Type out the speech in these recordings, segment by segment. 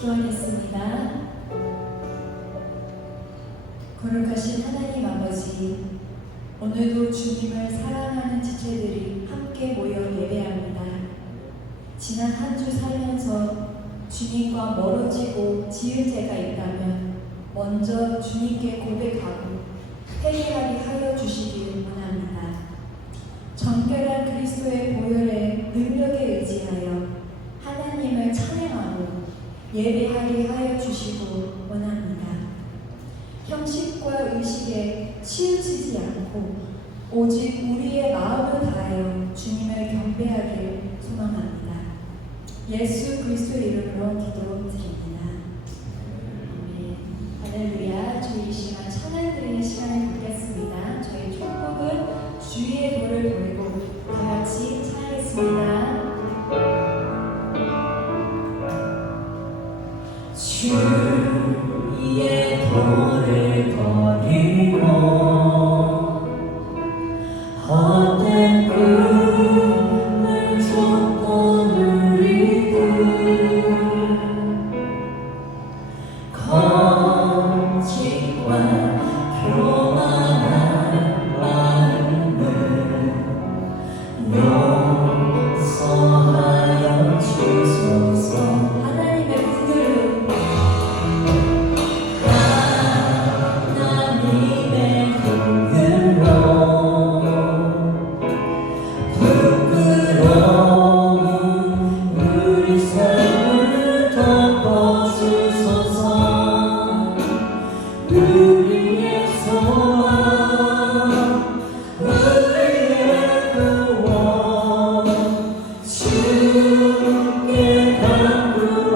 기도하겠습니다. 거룩하신 하나님 아버지, 오늘도 주님을 사랑하는 지체들이 함께 모여 예배합니다. 지난 한 주 살면서 주님과 멀어지고 지은 죄가 있다면 먼저 주님께 고백하고 회개하게 하여 주시길 원합니다. 정결한 그리스도의 보혈의 능력에 의지하여 하나님을 찬양하고 예배하게 하여 주시고 원합니다. 형식과 의식에 치우치지 않고 오직 우리의 마음을 다하여 주님을 경배하길 소망합니다. 예수 그리스도의 이름으로 기도드립니다. 아멘. 할렐루야. 저희 이 시간 찬양 드리는 시간을 갖겠습니다. 저희 첫 곡은 주의 도를 돌고 다 같이 찬양했습니다. 주의 도를 버리고 헛된 꿈을 쫓던 우리들 거짓과 교만한 마음을 용서하여 주소서. 하나님의 분을 주께 간구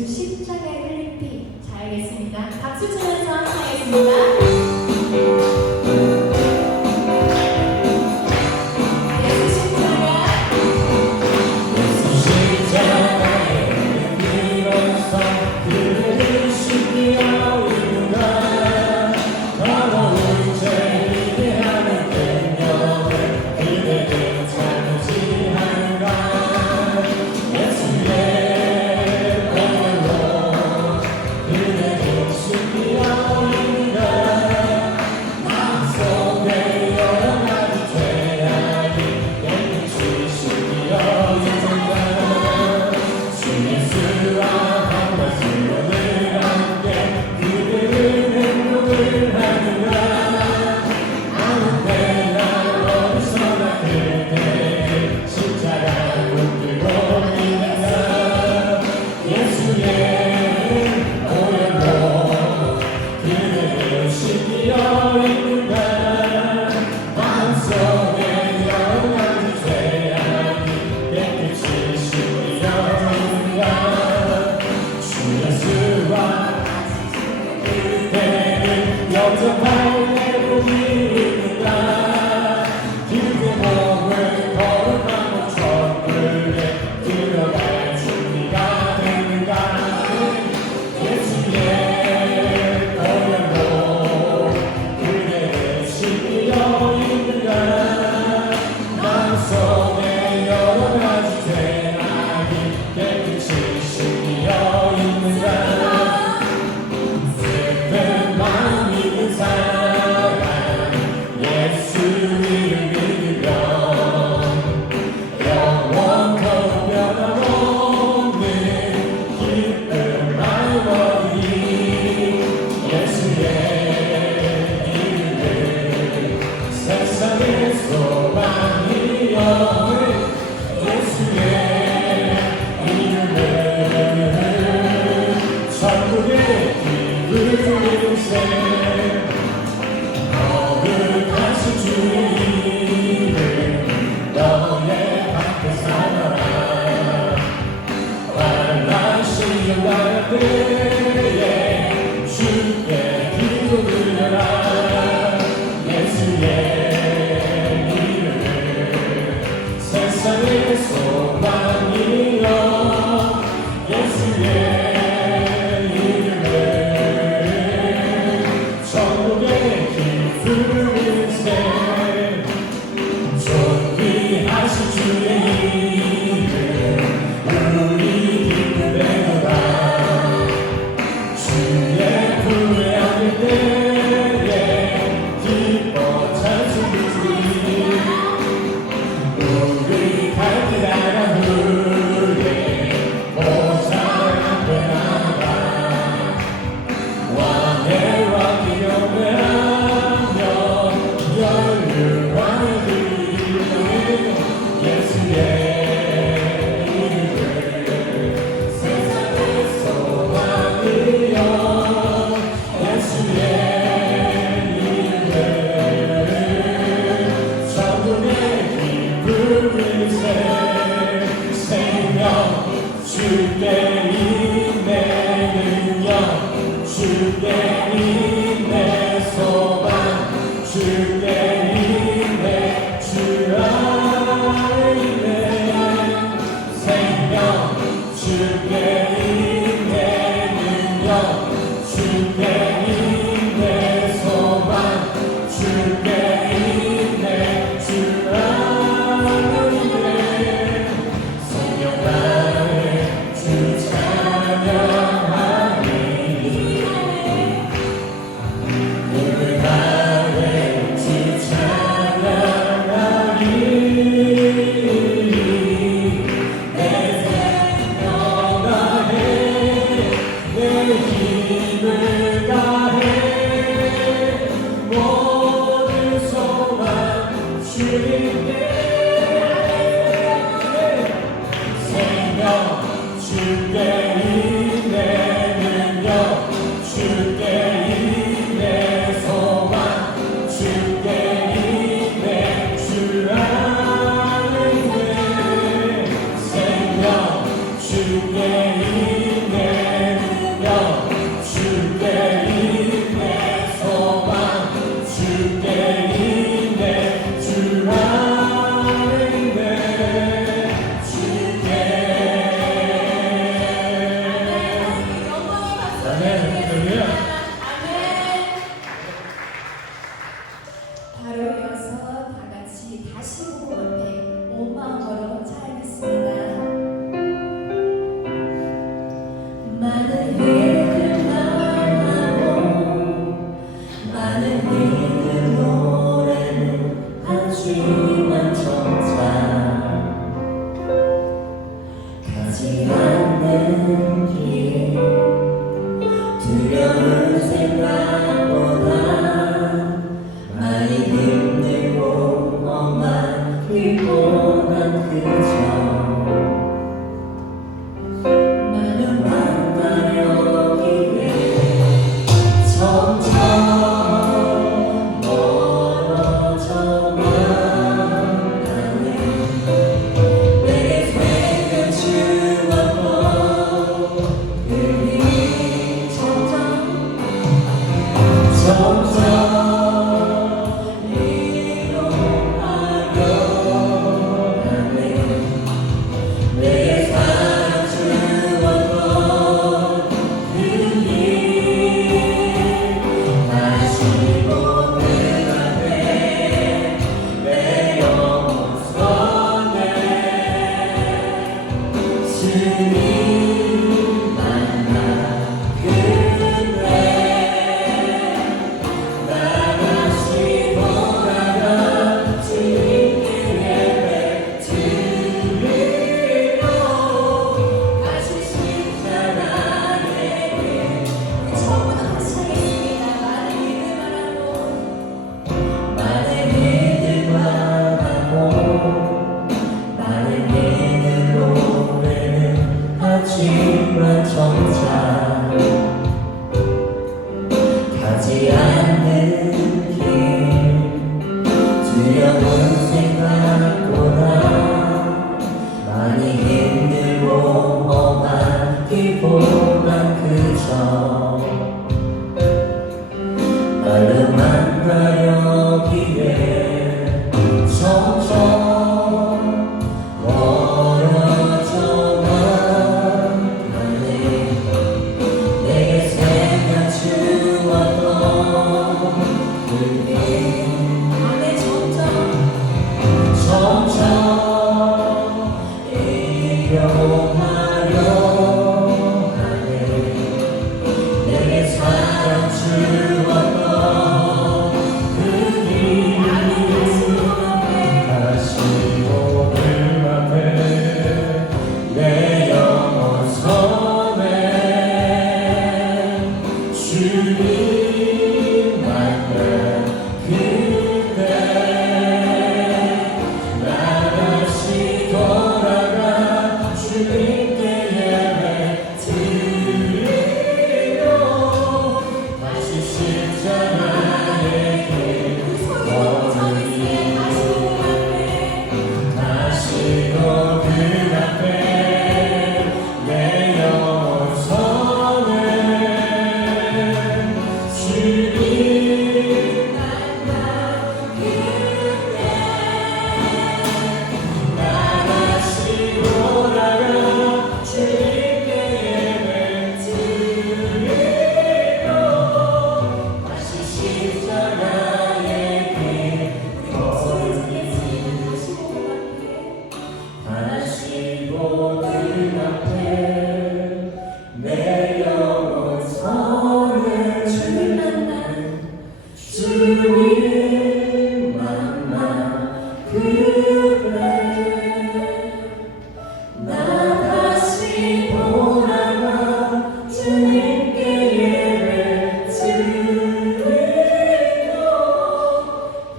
예수 십자가의 흘린 피. 잘 알겠습니다. 박수 치면서 하겠습니다. 예수 십자가 십자가에 들어서 그를 신비하여 이루라 더러운 죄인의 하는 능력을 그대를 차지하라 예수의 보혈로 그대를 신비하여 이루라 마음속에 여러 가지 죄악이 깨끗이 신비하여 이루라 주 예수와 함께 수련을 함께 그대를 행복을 하느라 아무 때나 어디서나 그대를 십자가 붙들고 있느라 예수의 보혈로 그대를 신비하여 이루라 마음속에 여러 가지 죄악이 깨끗이 신비하여 이루라 주 예수와 그대를 영접할 내 복이 있느라 그대 몸을 거룩하고 천국에 들어갈 준비가 되는가 예수의 보혈로 그대를 신비하여 이루라 마음속에 여러 가지 죄악이 깨끗이 신비하여 이루라 슬픈 마음 있는 사람 예수 이름 믿으면 영원토록 변함없는 기쁨 마음 얻으리 예수의 이름을 세상의 소망이여 예수의 이름을 천국의 기쁨을 세 거룩하신 주의 이름 너의 밖에 살아라 환난시 연단 때에 주께 기도 드려라 예수의 이름을 세상의 소망이여 예수의 천국의 기쁨을 세 존귀하신 주의 이름 우리 기쁨되도다 주의 품에 안길 때에 기뻐 찬송 부르리 우리 갈 길 알아 후에 보좌 앞에 나가 왕의 왕이 경배하며 열류왕을 드리는 예수의 이름을 세상의 소망이여 예수의 이름을 천국의 기쁨을 세 생명 주께 있네 능력 주께 있네 소망 주께 있네 주 안에 있네 생명 주께 있네 능력 주께 있네 소망 주께 있네 주 안에 있네 성령 나의 주 찬양하니 오늘 나의 주 찬양하니 내 생명 다해 내 힘을 다해 모든 소망 주님께 생명 주께 있네 능력 주께 있네 소망 주께 있네 주 안에 있네 생명 주께 있네 많은 일들 말하고 많은 일들 노래를 하지만 정작 가지 않는 길 두려운 생각보다 많이 힘들고 험한 길보단 그저 많은 밤과 여기에 점점 멀어져만 가네 내게 새겨 주었던 그리 점점 이동하려 하네 내게 사랑 주었던 그 길 다시 보는 앞에 내 영혼 서네 주님 만나 그때 다시 돌아가 주님께 예배 드리러 다시 십자가에게 우리 처음부터 같이 하겠습니다. 많은 일들 바라고 많은 일들 노래는 하지만 정작 가지 않는 길 두려운 생각보다 많이 힘들고 험한 길보단 그저 마음만 가여기에 점점 멀어져만 가네 내게 새겨 주었던 그길 안에 점점 이용하려 하네 내게 사랑 주었던 그길 다시 오늘 앞에 내 영혼 서네 주님 만나 그때 나다시 돌아가 주님께 예배 드리러 다시 십자가의 길 걸으리 다시도 그 앞에 내 영혼 서네 주님 만나 그때 나다시 돌아가 주님께 예배 드리러 다시 십자가의 길 다시 보는 앞에 내 영혼 서네 주님 만나 그때 나 다시 돌아가 주님께 예배 드리러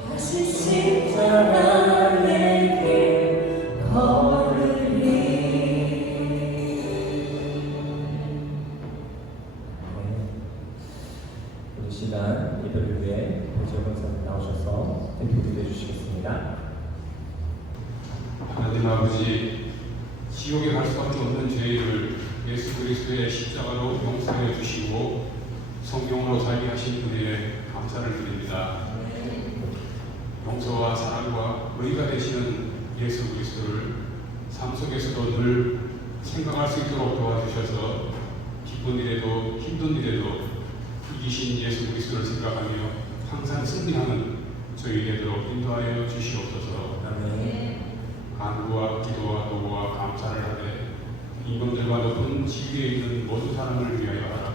다시 십자가의 길 걸으리 오늘 시간 예배를 위해 보지혁 권사님 나오셔서 기도해 주시겠습니다. 하나님 아버지, 지옥에 갈 수밖에 없는 죄를 예수 그리스도의 십자가로 용서해 주시고 성령으로 살게 하신 분에게 감사를 드립니다. 용서와 사랑과 의가 되시는 예수 그리스도를 삶 속에서도 늘 생각할 수 있도록 도와주셔서 기쁜 일에도 힘든 일에도 이기신 예수 그리스도를 생각하며 항상 승리하는 저희 되도록 인도하여 주시옵소서. 아멘. 간구와 기도와 노고와 감사를 하되 임금들과 높은 지위에 있는 모든 사람을 위하여 하라.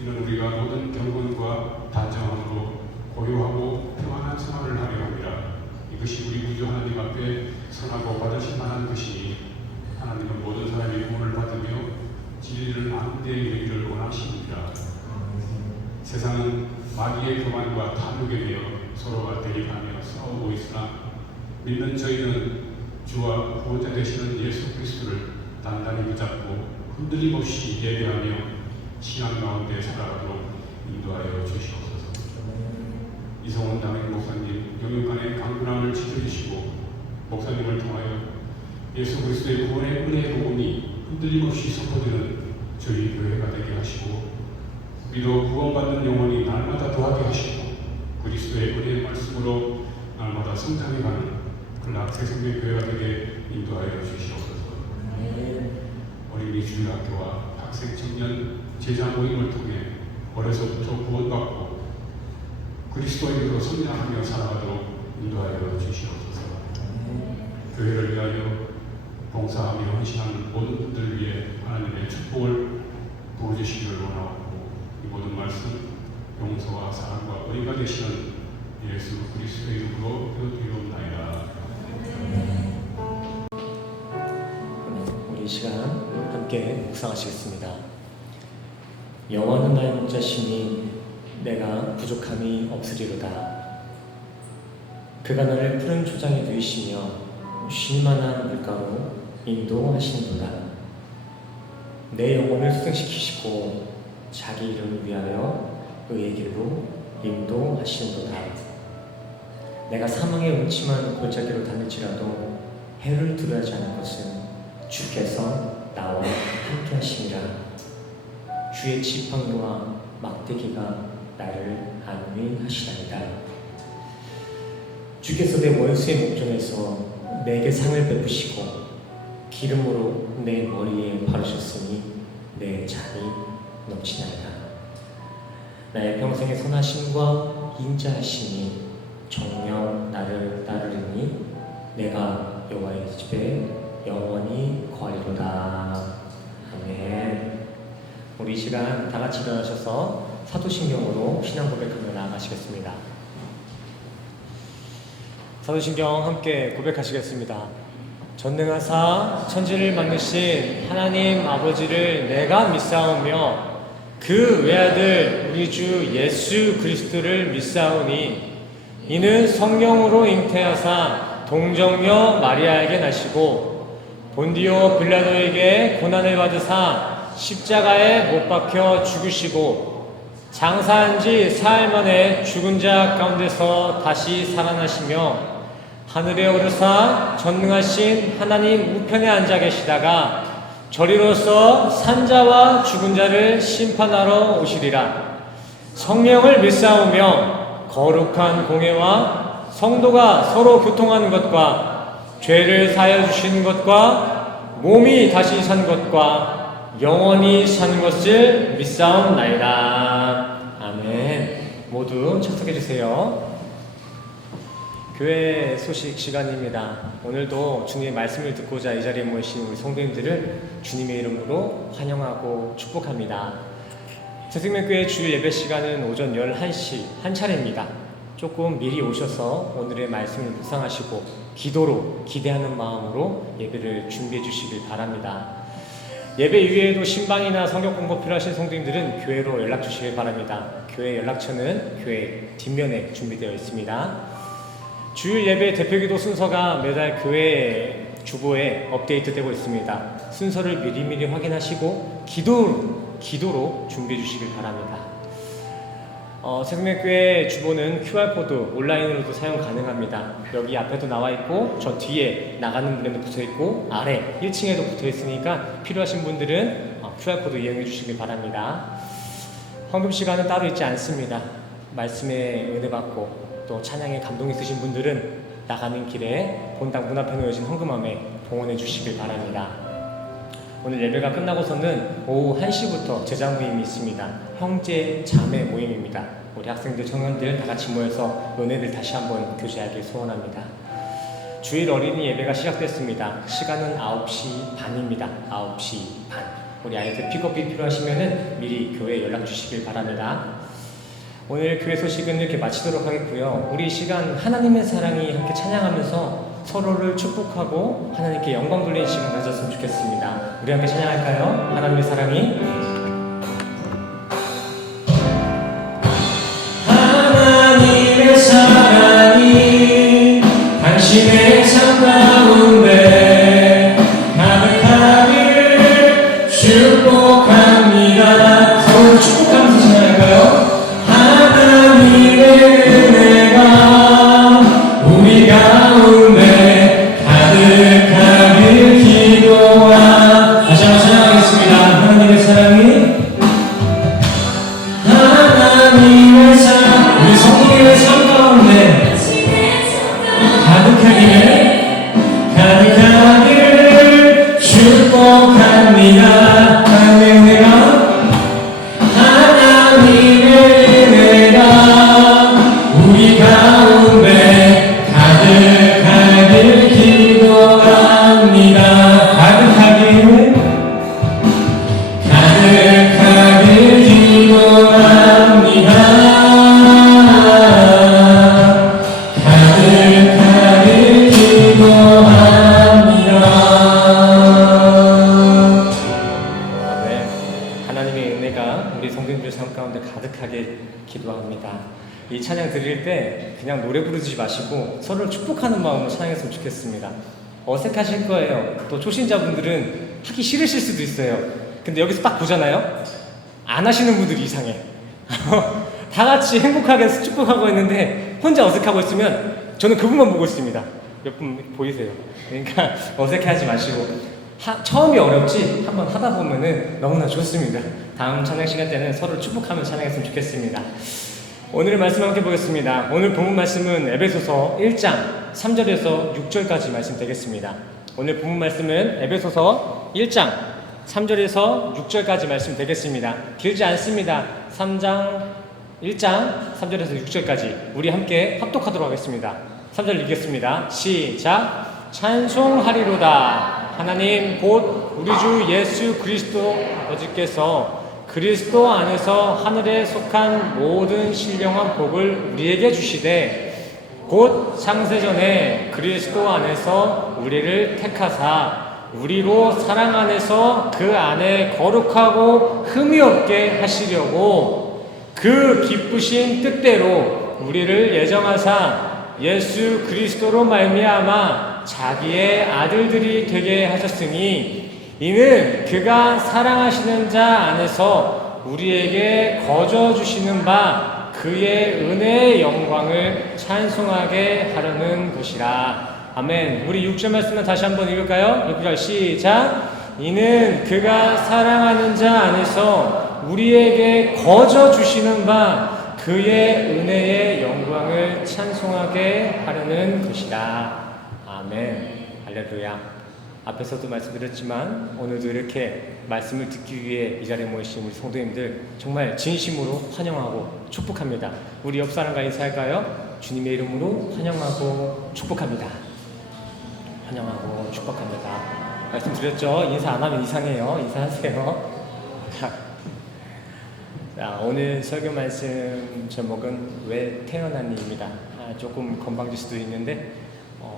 이는 우리가 모든 경건과 단정함으로 고요하고 평안한 생활을 하려 함이라. 이것이 우리 구주 하나님 앞에 선하고 받으실 만한 것이니 하나님은 모든 사람이 구원을 받으며 진리를 아는 데에 이르기를 원하시니라. 세상은 마귀의 교만과 탐욕에 대해 서로가 대립하며 싸우고 있으나 믿는 저희는 주와 구원자 되시는 예수 그리스도를 단단히 붙잡고 흔들림 없이 예배하며 신앙 가운데 살아가도록 인도하여 주시옵소서. 이성원 담임 목사님 영육간의 강건함을 지켜주시고 목사님을 통하여 예수 그리스도의 구원의 은혜의 복음이 흔들림 없이 선포되는 저희 교회가 되게 하시고 우리도 구원받는 영혼이 날마다 더하게 하시고 그리스도의 은혜의 말씀으로 날마다 성장해가는 그날 새생명 교회가 되게 인도하여 주시옵소서. 어린이 주일학교와 학생 청년 제자 모임을 통해 어려서부터 구원받고 그리스도인으로 성장하며 살아가도록 인도하여 주시옵소서. 교회를 위하여 봉사하며 헌신하는 모든 분들 위해 하나님의 축복을 부어주시기를 원하고 이 모든 말씀 용서와 사랑과 의가 되시는 예수 그리스도의 이름으로 기도드리옵나이다. 우리 이 시간 함께 묵상하시겠습니다. 여호와는 나의 목자시니 내가 부족함이 없으리로다. 그가 나를 푸른 초장에 누이시며 쉴 만한 물가로 인도하시는도다. 내 영혼을 소생시키시고 자기 이름을 위하여 의의 길로 인도하시는도다. 내가 사망의 음침한 골짜기로 다닐지라도 해를 두려워하지 않을 것은 주께서 나와 함께 하심이라. 주의 지팡이와 막대기가 나를 안위하시나이다. 주께서 내 원수의 목전에서 내게 상을 베푸시고 기름으로 내 머리에 바르셨으니 내 잔이 넘치나이다. 나의 평생의 선하심과 인자하심이 정녕 나를 따르리니 내가 여호와의 집에 영원히 거하리로다. 아멘. 우리 이 시간 다 같이 일어나셔서 사도신경으로 신앙 고백하며 나아가시겠습니다. 사도신경 함께 고백하시겠습니다. 전능하사 천지를 만드신 하나님 아버지를 내가 믿사오며 그 외아들 우리 주 예수 그리스도를 믿사오니 이는 성령으로 잉태하사 동정녀 마리아에게 나시고 본디오 빌라도에게 고난을 받으사 십자가에 못 박혀 죽으시고 장사한 지 사흘 만에 죽은 자 가운데서 다시 살아나시며 하늘에 오르사 전능하신 하나님 우편에 앉아 계시다가 저리로서 산자와 죽은 자를 심판하러 오시리라. 성령을 믿사오며 거룩한 공회와 성도가 서로 교통하는 것과 죄를 사하여 주시는 것과 몸이 다시 산 것과 영원히 사는 것을 믿사옵나이다. 아멘. 모두 착석해 주세요. 교회 소식 시간입니다. 오늘도 주님의 말씀을 듣고자 이 자리에 모이신 우리 성도님들을 주님의 이름으로 환영하고 축복합니다. 새생명교회 주일 예배 시간은 오전 11시 한 차례입니다. 조금 미리 오셔서 오늘의 말씀을 묵상하시고 기도로 기대하는 마음으로 예배를 준비해 주시길 바랍니다. 예배 이외에도 신방이나 성경 공부 필요하신 성도님들은 교회로 연락 주시길 바랍니다. 교회 연락처는 교회 뒷면에 준비되어 있습니다. 주일 예배 대표기도 순서가 매달 교회 주보에 업데이트되고 있습니다. 순서를 미리미리 확인하시고 기도로 준비해 주시길 바랍니다. 새생명교회 주보는 QR코드 온라인으로도 사용 가능합니다. 여기 앞에도 나와 있고 저 뒤에 나가는 문에도 붙어 있고 아래 1층에도 붙어 있으니까 필요하신 분들은 QR코드 이용해 주시길 바랍니다. 헌금 시간은 따로 있지 않습니다. 말씀에 은혜 받고 또 찬양에 감동 있으신 분들은 나가는 길에 본당 문 앞에 놓여진 헌금함에 봉헌해 주시길 바랍니다. 오늘 예배가 끝나고서는 오후 1시부터 제자 모임이 있습니다. 형제 자매 모임입니다. 우리 학생들 청년들 다 같이 모여서 은혜를 다시 한번 교제하길 소원합니다. 주일 어린이 예배가 시작됐습니다. 시간은 9시 반입니다. 9시 반. 우리 아이들 픽업이 필요하시면 미리 교회에 연락 주시길 바랍니다. 오늘 교회 소식은 이렇게 마치도록 하겠고요. 우리 이 시간 하나님의 사랑이 함께 찬양하면서 서로를 축복하고 하나님께 영광 돌리는 시간 가졌으면 좋겠습니다. 우리 함께 찬양할까요? 하나님의 사랑이 하나님의 사랑이 당신의 삶 가운데 가득하기를 축복합니다. 서로 축복하면서 찬양할까요? 하나님의 은혜가 우리 가운데 가득하길 기도하. 다시 한번 찬양하겠습니다. 하나님의 사랑이 하나님의 사랑 우리 성도님의 삶 가운데 가득하기를 축복합니다. 하나님의 은혜가 우리 가운데 가득하길 기도합니다. 가득하길 기도합니다. 가득하길 기도합니다. 네, 하나님의 은혜가 우리 성도님들 삶 가운데 가득하게 기도합니다. 이 찬양 드릴 때 그냥 노래 부르지 마시고 서로를 축복하는 마음으로 찬양했으면 좋겠습니다. 어색하실 거예요. 또 초신자분들은 하기 싫으실 수도 있어요. 근데 여기서 딱 보잖아요. 안 하시는 분들이 이상해. 다 같이 행복하게 축복하고 있는데 혼자 어색하고 있으면 저는 그분만 보고 있습니다. 몇 분 보이세요? 그러니까 어색해하지 마시고 처음이 어렵지 한번 하다 보면은 너무나 좋습니다. 다음 찬양 시간 때는 서로를 축복하며 찬양했으면 좋겠습니다. 오늘의 말씀 함께 보겠습니다. 오늘 본문 말씀은 에베소서 1장 3절에서 6절까지 말씀 되겠습니다. 오늘 본문 말씀은 에베소서 1장 3절에서 6절까지 말씀 되겠습니다. 길지 않습니다. 1장 3절에서 6절까지 우리 함께 합독하도록 하겠습니다. 3절 읽겠습니다. 시작. 찬송하리로다. 하나님 곧 우리 주 예수 그리스도 아버지께서 그리스도 안에서 하늘에 속한 모든 신령한 복을 우리에게 주시되 곧 창세전에 그리스도 안에서 우리를 택하사 우리로 사랑 안에서 그 안에 거룩하고 흠이 없게 하시려고 그 기쁘신 뜻대로 우리를 예정하사 예수 그리스도로 말미암아 자기의 아들들이 되게 하셨으니 이는 그가 사랑하시는 자 안에서 우리에게 거저 주시는 바 그의 은혜의 영광을 찬송하게 하려는 것이라. 아멘. 우리 6절 말씀을 다시 한번 읽을까요? 6절 시작. 이는 그가 사랑하는 자 안에서 우리에게 거저 주시는 바 그의 은혜의 영광을 찬송하게 하려는 것이라. 아멘. 할렐루야. 앞에서도 말씀드렸지만 오늘도 이렇게 말씀을 듣기 위해 이 자리에 모이신 우리 성도님들 정말 진심으로 환영하고 축복합니다. 우리 옆 사람과 인사할까요? 주님의 이름으로 환영하고 축복합니다. 환영하고 축복합니다. 말씀드렸죠? 인사 안 하면 이상해요. 인사하세요. 자, 오늘 설교 말씀 제목은 왜 태어났니입니다. 조금 건방질 수도 있는데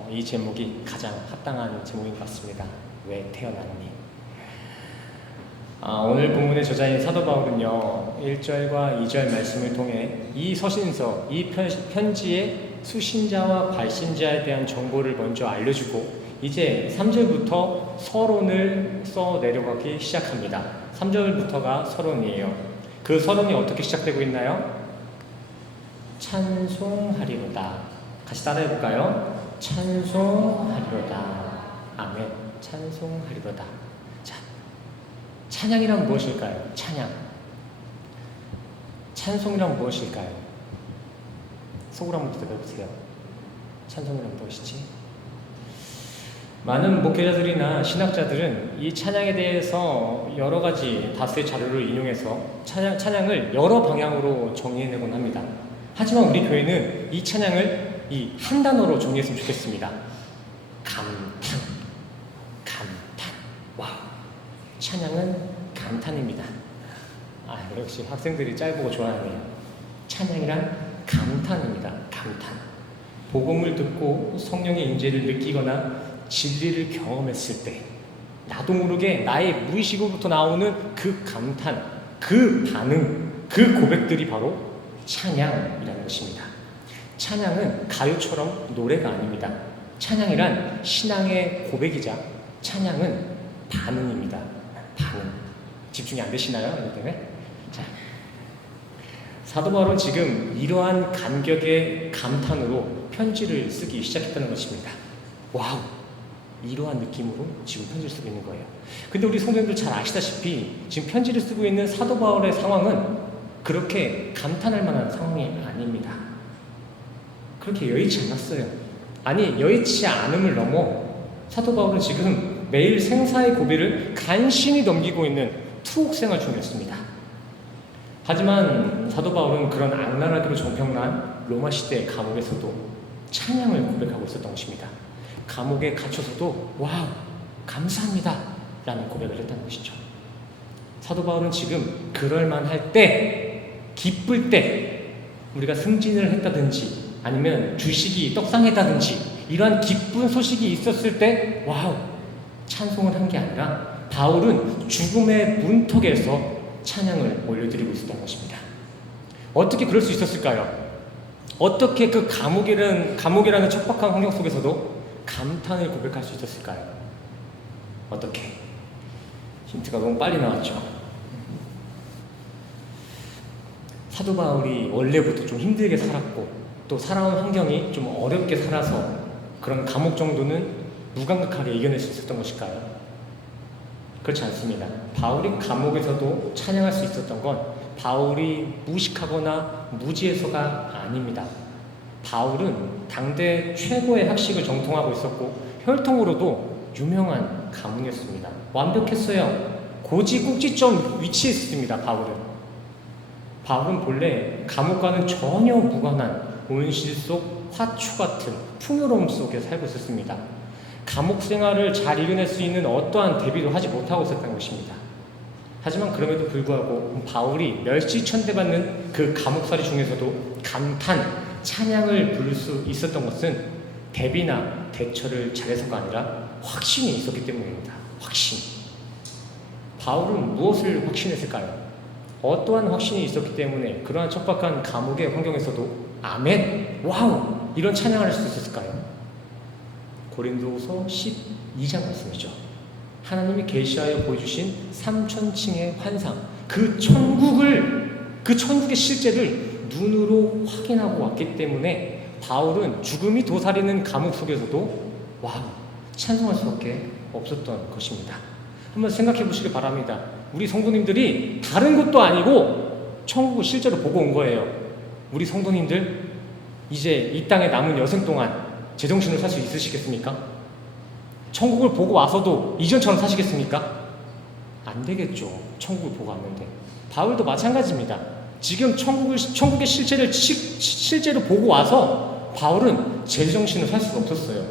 이 제목이 가장 합당한 제목인 것 같습니다. 왜 태어났니? 오늘 본문의 저자인 사도 바울은요 1절과 2절 말씀을 통해 이 서신서, 이 편지의 수신자와 발신자에 대한 정보를 먼저 알려주고 이제 3절부터 서론을 써 내려가기 시작합니다. 3절부터가 서론이에요. 그 서론이 어떻게 시작되고 있나요? 찬송하리로다. 같이 따라해볼까요? 찬송하리로다. 아멘. 찬송하리로다. 자, 찬양이란 무엇일까요? 찬양. 찬송이란 무엇일까요? 속으로 한번 대답해보세요. 찬송이란 무엇이지? 많은 목회자들이나 신학자들은 이 찬양에 대해서 여러 가지 다수의 자료를 인용해서 찬양을 여러 방향으로 정의해내곤 합니다. 하지만 우리 교회는 이 찬양을 이 한 단어로 정리했으면 좋겠습니다. 감탄. 와우. 찬양은 감탄입니다. 역시 학생들이 짤보고 좋아하네요. 찬양이란 감탄입니다. 감탄. 복음을 듣고 성령의 임재를 느끼거나 진리를 경험했을 때 나도 모르게 나의 무의식으로부터 나오는 그 감탄, 그 반응, 그 고백들이 바로 찬양이라는 것입니다. 찬양은 가요처럼 노래가 아닙니다. 찬양이란 신앙의 고백이자 찬양은 반응입니다. 반응. 집중이 안 되시나요? 이것 때문에? 자, 사도 바울은 지금 이러한 감격의 감탄으로 편지를 쓰기 시작했다는 것입니다. 와우! 이러한 느낌으로 지금 편지를 쓰고 있는 거예요. 근데 우리 성도님들 잘 아시다시피 지금 편지를 쓰고 있는 사도 바울의 상황은 그렇게 감탄할 만한 상황이 아닙니다. 그렇게 여의치 않았어요. 아니, 여의치 않음을 넘어 사도 바울은 지금 매일 생사의 고비를 간신히 넘기고 있는 투옥 생활 중이었습니다. 하지만 사도 바울은 그런 악랄하기로 정평난 로마 시대의 감옥에서도 찬양을 고백하고 있었던 것입니다. 감옥에 갇혀서도 와우, 감사합니다 라는 고백을 했다는 것이죠. 사도 바울은 지금 그럴만할 때, 기쁠 때, 우리가 승진을 했다든지 아니면 주식이 떡상했다든지 이러한 기쁜 소식이 있었을 때 와우, 찬송을 한 게 아니라 바울은 죽음의 문턱에서 찬양을 올려드리고 있었던 것입니다. 어떻게 그럴 수 있었을까요? 어떻게 그 감옥이라는 척박한 환경 속에서도 감탄을 고백할 수 있었을까요? 어떻게? 힌트가 너무 빨리 나왔죠. 사도 바울이 원래부터 좀 힘들게 살았고 또 살아온 환경이 좀 어렵게 살아서 그런 감옥 정도는 무감각하게 이겨낼 수 있었던 것일까요? 그렇지 않습니다. 바울이 감옥에서도 찬양할 수 있었던 건 바울이 무식하거나 무지해서가 아닙니다. 바울은 당대 최고의 학식을 정통하고 있었고 혈통으로도 유명한 가문이었습니다. 완벽했어요. 고지 꼭지점 위치에 있습니다. 바울은 본래 감옥과는 전혀 무관한 온실 속 화초 같은 풍요로움 속에 살고 있었습니다. 감옥 생활을 잘 이겨낼 수 있는 어떠한 대비도 하지 못하고 있었던 것입니다. 하지만 그럼에도 불구하고 바울이 멸시천대받는 그 감옥살이 중에서도 감탄, 찬양을 부를 수 있었던 것은 대비나 대처를 잘해서가 아니라 확신이 있었기 때문입니다. 확신. 바울은 무엇을 확신했을까요? 어떠한 확신이 있었기 때문에 그러한 척박한 감옥의 환경에서도 아멘, 와우 이런 찬양을 할 수 있었을까요? 고린도후서 12장 말씀이죠. 하나님이 계시하여 보여주신 3000층의 환상, 그 천국의 실제를 눈으로 확인하고 왔기 때문에 바울은 죽음이 도사리는 감옥 속에서도 와우, 찬송할 수밖에 없었던 것입니다. 한번 생각해 보시기 바랍니다. 우리 성도님들이 다른 것도 아니고 천국을 실제로 보고 온 거예요. 우리 성도님들 이제 이 땅에 남은 여생 동안 제정신을 살 수 있으시겠습니까? 천국을 보고 와서도 이전처럼 사시겠습니까? 안 되겠죠. 천국을 보고 왔는데. 바울도 마찬가지입니다. 지금 천국의 실체를 실제로 보고 와서 바울은 제정신을 살 수가 없었어요.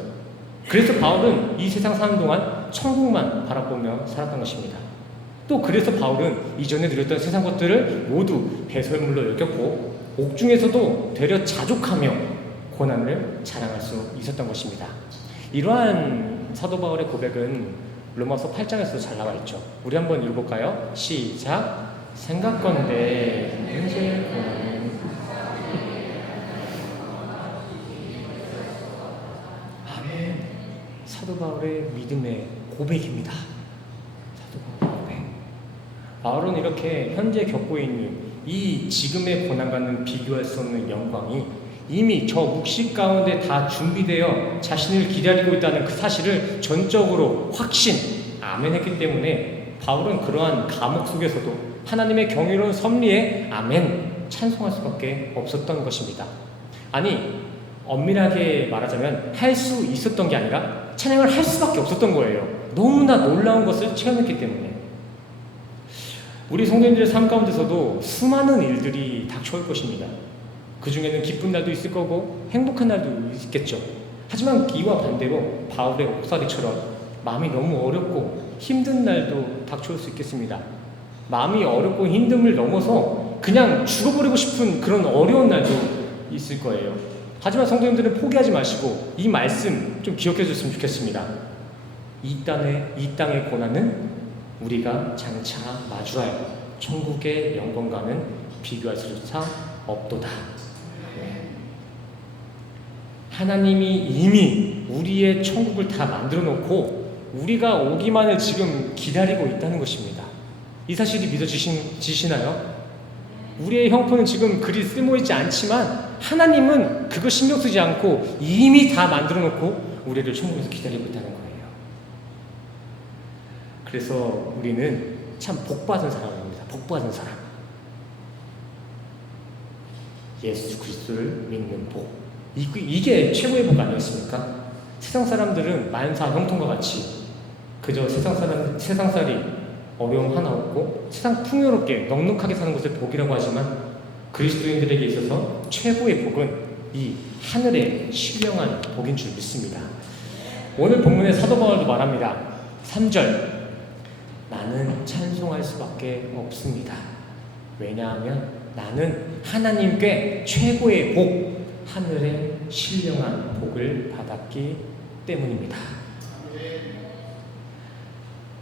그래서 바울은 이 세상 사는 동안 천국만 바라보며 살았던 것입니다. 또 그래서 바울은 이전에 누렸던 세상 것들을 모두 배설물로 여겼고 옥중에서도 되려 자족하며 고난을 자랑할 수 있었던 것입니다. 이러한 사도 바울의 고백은 로마서 8장에서도 잘 나와 있죠. 우리 한번 읽어볼까요? 시작. 생각건대 현재 아멘. 사도 바울의 믿음의 고백입니다. 사도 바울의 고백. 바울은 이렇게 현재 겪고 있는 이 지금의 고난과는 비교할 수 없는 영광이 이미 저 묵식 가운데 다 준비되어 자신을 기다리고 있다는 그 사실을 전적으로 확신, 아멘 했기 때문에 바울은 그러한 감옥 속에서도 하나님의 경이로운 섭리에 아멘 찬송할 수밖에 없었던 것입니다. 아니, 엄밀하게 말하자면 할 수 있었던 게 아니라 찬양을 할 수밖에 없었던 거예요. 너무나 놀라운 것을 체험했기 때문에. 우리 성도님들의 삶 가운데서도 수많은 일들이 닥쳐올 것입니다. 그 중에는 기쁜 날도 있을 거고 행복한 날도 있겠죠. 하지만 이와 반대로 바울의 옥살이처럼 마음이 너무 어렵고 힘든 날도 닥쳐올 수 있겠습니다. 마음이 어렵고 힘듦을 넘어서 그냥 죽어버리고 싶은 그런 어려운 날도 있을 거예요. 하지만 성도님들은 포기하지 마시고 이 말씀 좀 기억해 줬으면 좋겠습니다. 이 땅의 고난은 우리가 장차 마주할 천국의 영광과는 비교할 수조차 없도다. 하나님이 이미 우리의 천국을 다 만들어 놓고 우리가 오기만을 지금 기다리고 있다는 것입니다. 이 사실이 믿어지시나요? 우리의 형편은 지금 그리 쓸모있지 않지만 하나님은 그거 신경 쓰지 않고 이미 다 만들어 놓고 우리를 천국에서 기다리고 있다는 거예요. 그래서 우리는 참 복받은 사람입니다. 복받은 사람. 예수 그리스도를 믿는 복. 이게 최고의 복 아니었습니까? 세상 사람들은 만사 형통과 같이 그저 세상살이 어려움 하나 없고 세상 풍요롭게 넉넉하게 사는 것을 복이라고 하지만 그리스도인들에게 있어서 최고의 복은 이 하늘의 신령한 복인 줄 믿습니다. 오늘 본문의 사도 바울도 말합니다. 3절 나는 찬송할 수밖에 없습니다. 왜냐하면 나는 하나님께 최고의 복, 하늘의 신령한 복을 받았기 때문입니다.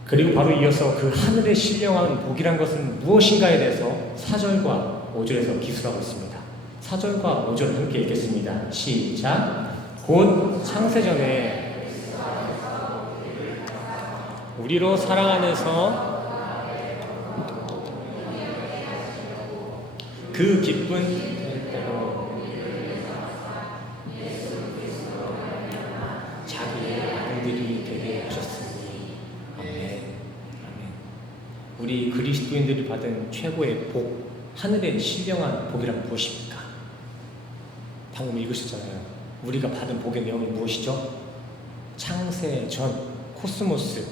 그리고 바로 이어서 그 하늘의 신령한 복이란 것은 무엇인가에 대해서 4절과 5절에서 기술하고 있습니다. 4절과 5절 함께 읽겠습니다. 시작. 곧 창세전에 우리로 사랑 안에서 그 기쁜 자기의 아들들이 되게 하셨으니 아멘. 우리 그리스도인들이 받은 최고의 복, 하늘의 신령한 복이란 무엇입니까? 방금 읽으셨잖아요. 우리가 받은 복의 내용이 무엇이죠? 창세전, 코스모스,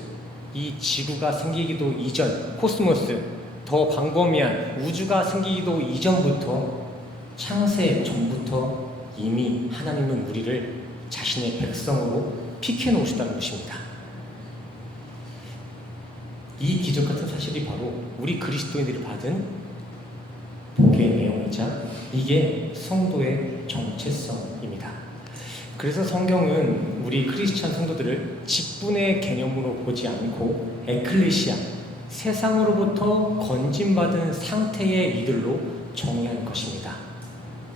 이 지구가 생기기도 이전, 코스모스, 더 광범위한 우주가 생기기도 이전부터 창세 전부터 이미 하나님은 우리를 자신의 백성으로 픽해 놓으셨다는 것입니다. 이 기적 같은 사실이 바로 우리 그리스도인들이 받은 복의 내용이자 이게 성도의 정체성입니다. 그래서 성경은 우리 크리스찬 성도들을 직분의 개념으로 보지 않고 에클레시아, 세상으로부터 건진받은 상태의 이들로 정의하는 것입니다.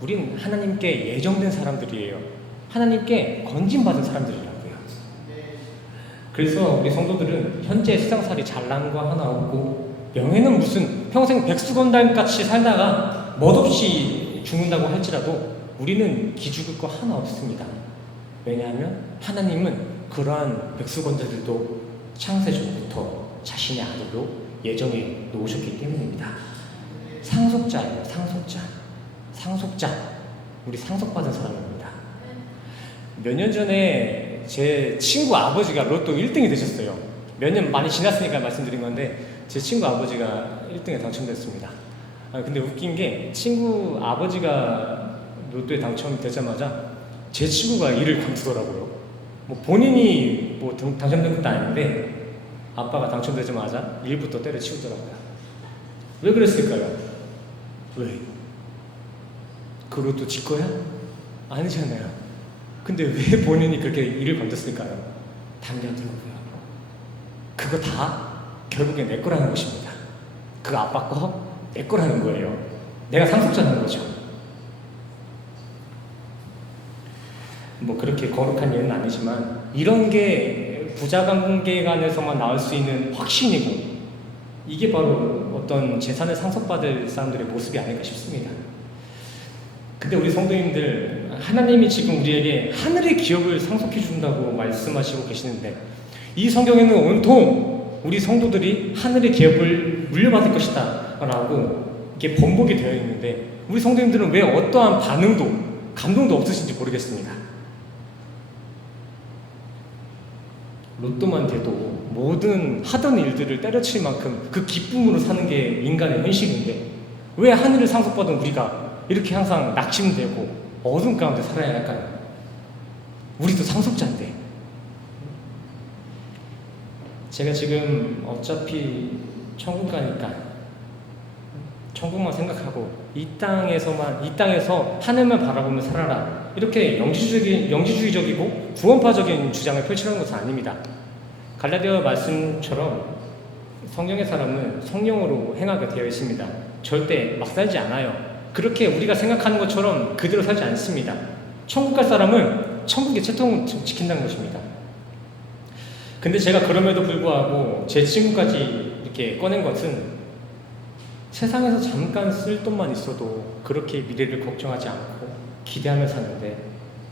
우린 하나님께 예정된 사람들이에요. 하나님께 건진받은 사람들이라고요. 그래서 우리 성도들은 현재 세상살이 잘난 거 하나 없고 명예는 무슨 평생 백수건달같이 살다가 멋없이 죽는다고 할지라도 우리는 기죽을 거 하나 없습니다. 왜냐하면 하나님은 그러한 백수건달들도 창세전부터 자신의 아들로 예정해 놓으셨기 때문입니다. 상속자예요. 상속자. 우리 상속받은 사람입니다. 몇 년 전에 제 친구 아버지가 로또 1등이 되셨어요. 몇 년 많이 지났으니까 말씀드린 건데 제 친구 아버지가 1등에 당첨됐습니다. 근데 웃긴 게 친구 아버지가 로또에 당첨되자마자 제 친구가 일을 관두더라고요. 뭐 본인이 뭐 당첨된 것도 아닌데 아빠가 당첨되자마자 일부터 때려치우더라고요. 왜 그랬을까요? 왜? 그 로또 지 거야? 아니잖아요. 근데 왜 본인이 그렇게 일을 건졌을까요? 담대하더라고요. 그거 다 결국에 내 거라는 것입니다. 그 아빠 거 내 거라는 거예요. 내가 상속자라는 거죠. 뭐 그렇게 거룩한 일은 아니지만 이런 게 부자관계 간에서만 나올 수 있는 확신이고 이게 바로 어떤 재산을 상속받을 사람들의 모습이 아닐까 싶습니다. 근데 우리 성도님들, 하나님이 지금 우리에게 하늘의 기업을 상속해 준다고 말씀하시고 계시는데 이 성경에는 온통 우리 성도들이 하늘의 기업을 물려받을 것이다 라고 이게 번복이 되어 있는데 우리 성도님들은 왜 어떠한 반응도 감동도 없으신지 모르겠습니다. 로또만 돼도 모든 하던 일들을 때려칠 만큼 그 기쁨으로 사는 게 인간의 현실인데 왜 하늘을 상속받은 우리가 이렇게 항상 낙심되고 어둠 가운데 살아야 할까요? 우리도 상속자인데. 제가 지금 어차피 천국 가니까 천국만 생각하고 이 땅에서 하늘만 바라보며 살아라, 이렇게 영지주의적이고 구원파적인 주장을 펼치는 것은 아닙니다. 갈라디아 말씀처럼 성령의 사람은 성령으로 행하게 되어 있습니다. 절대 막 살지 않아요. 그렇게 우리가 생각하는 것처럼 그대로 살지 않습니다. 천국 갈 사람은 천국의 채통을 지킨다는 것입니다. 근데 제가 그럼에도 불구하고 제 친구까지 이렇게 꺼낸 것은 세상에서 잠깐 쓸 돈만 있어도 그렇게 미래를 걱정하지 않고 기대하며 사는데,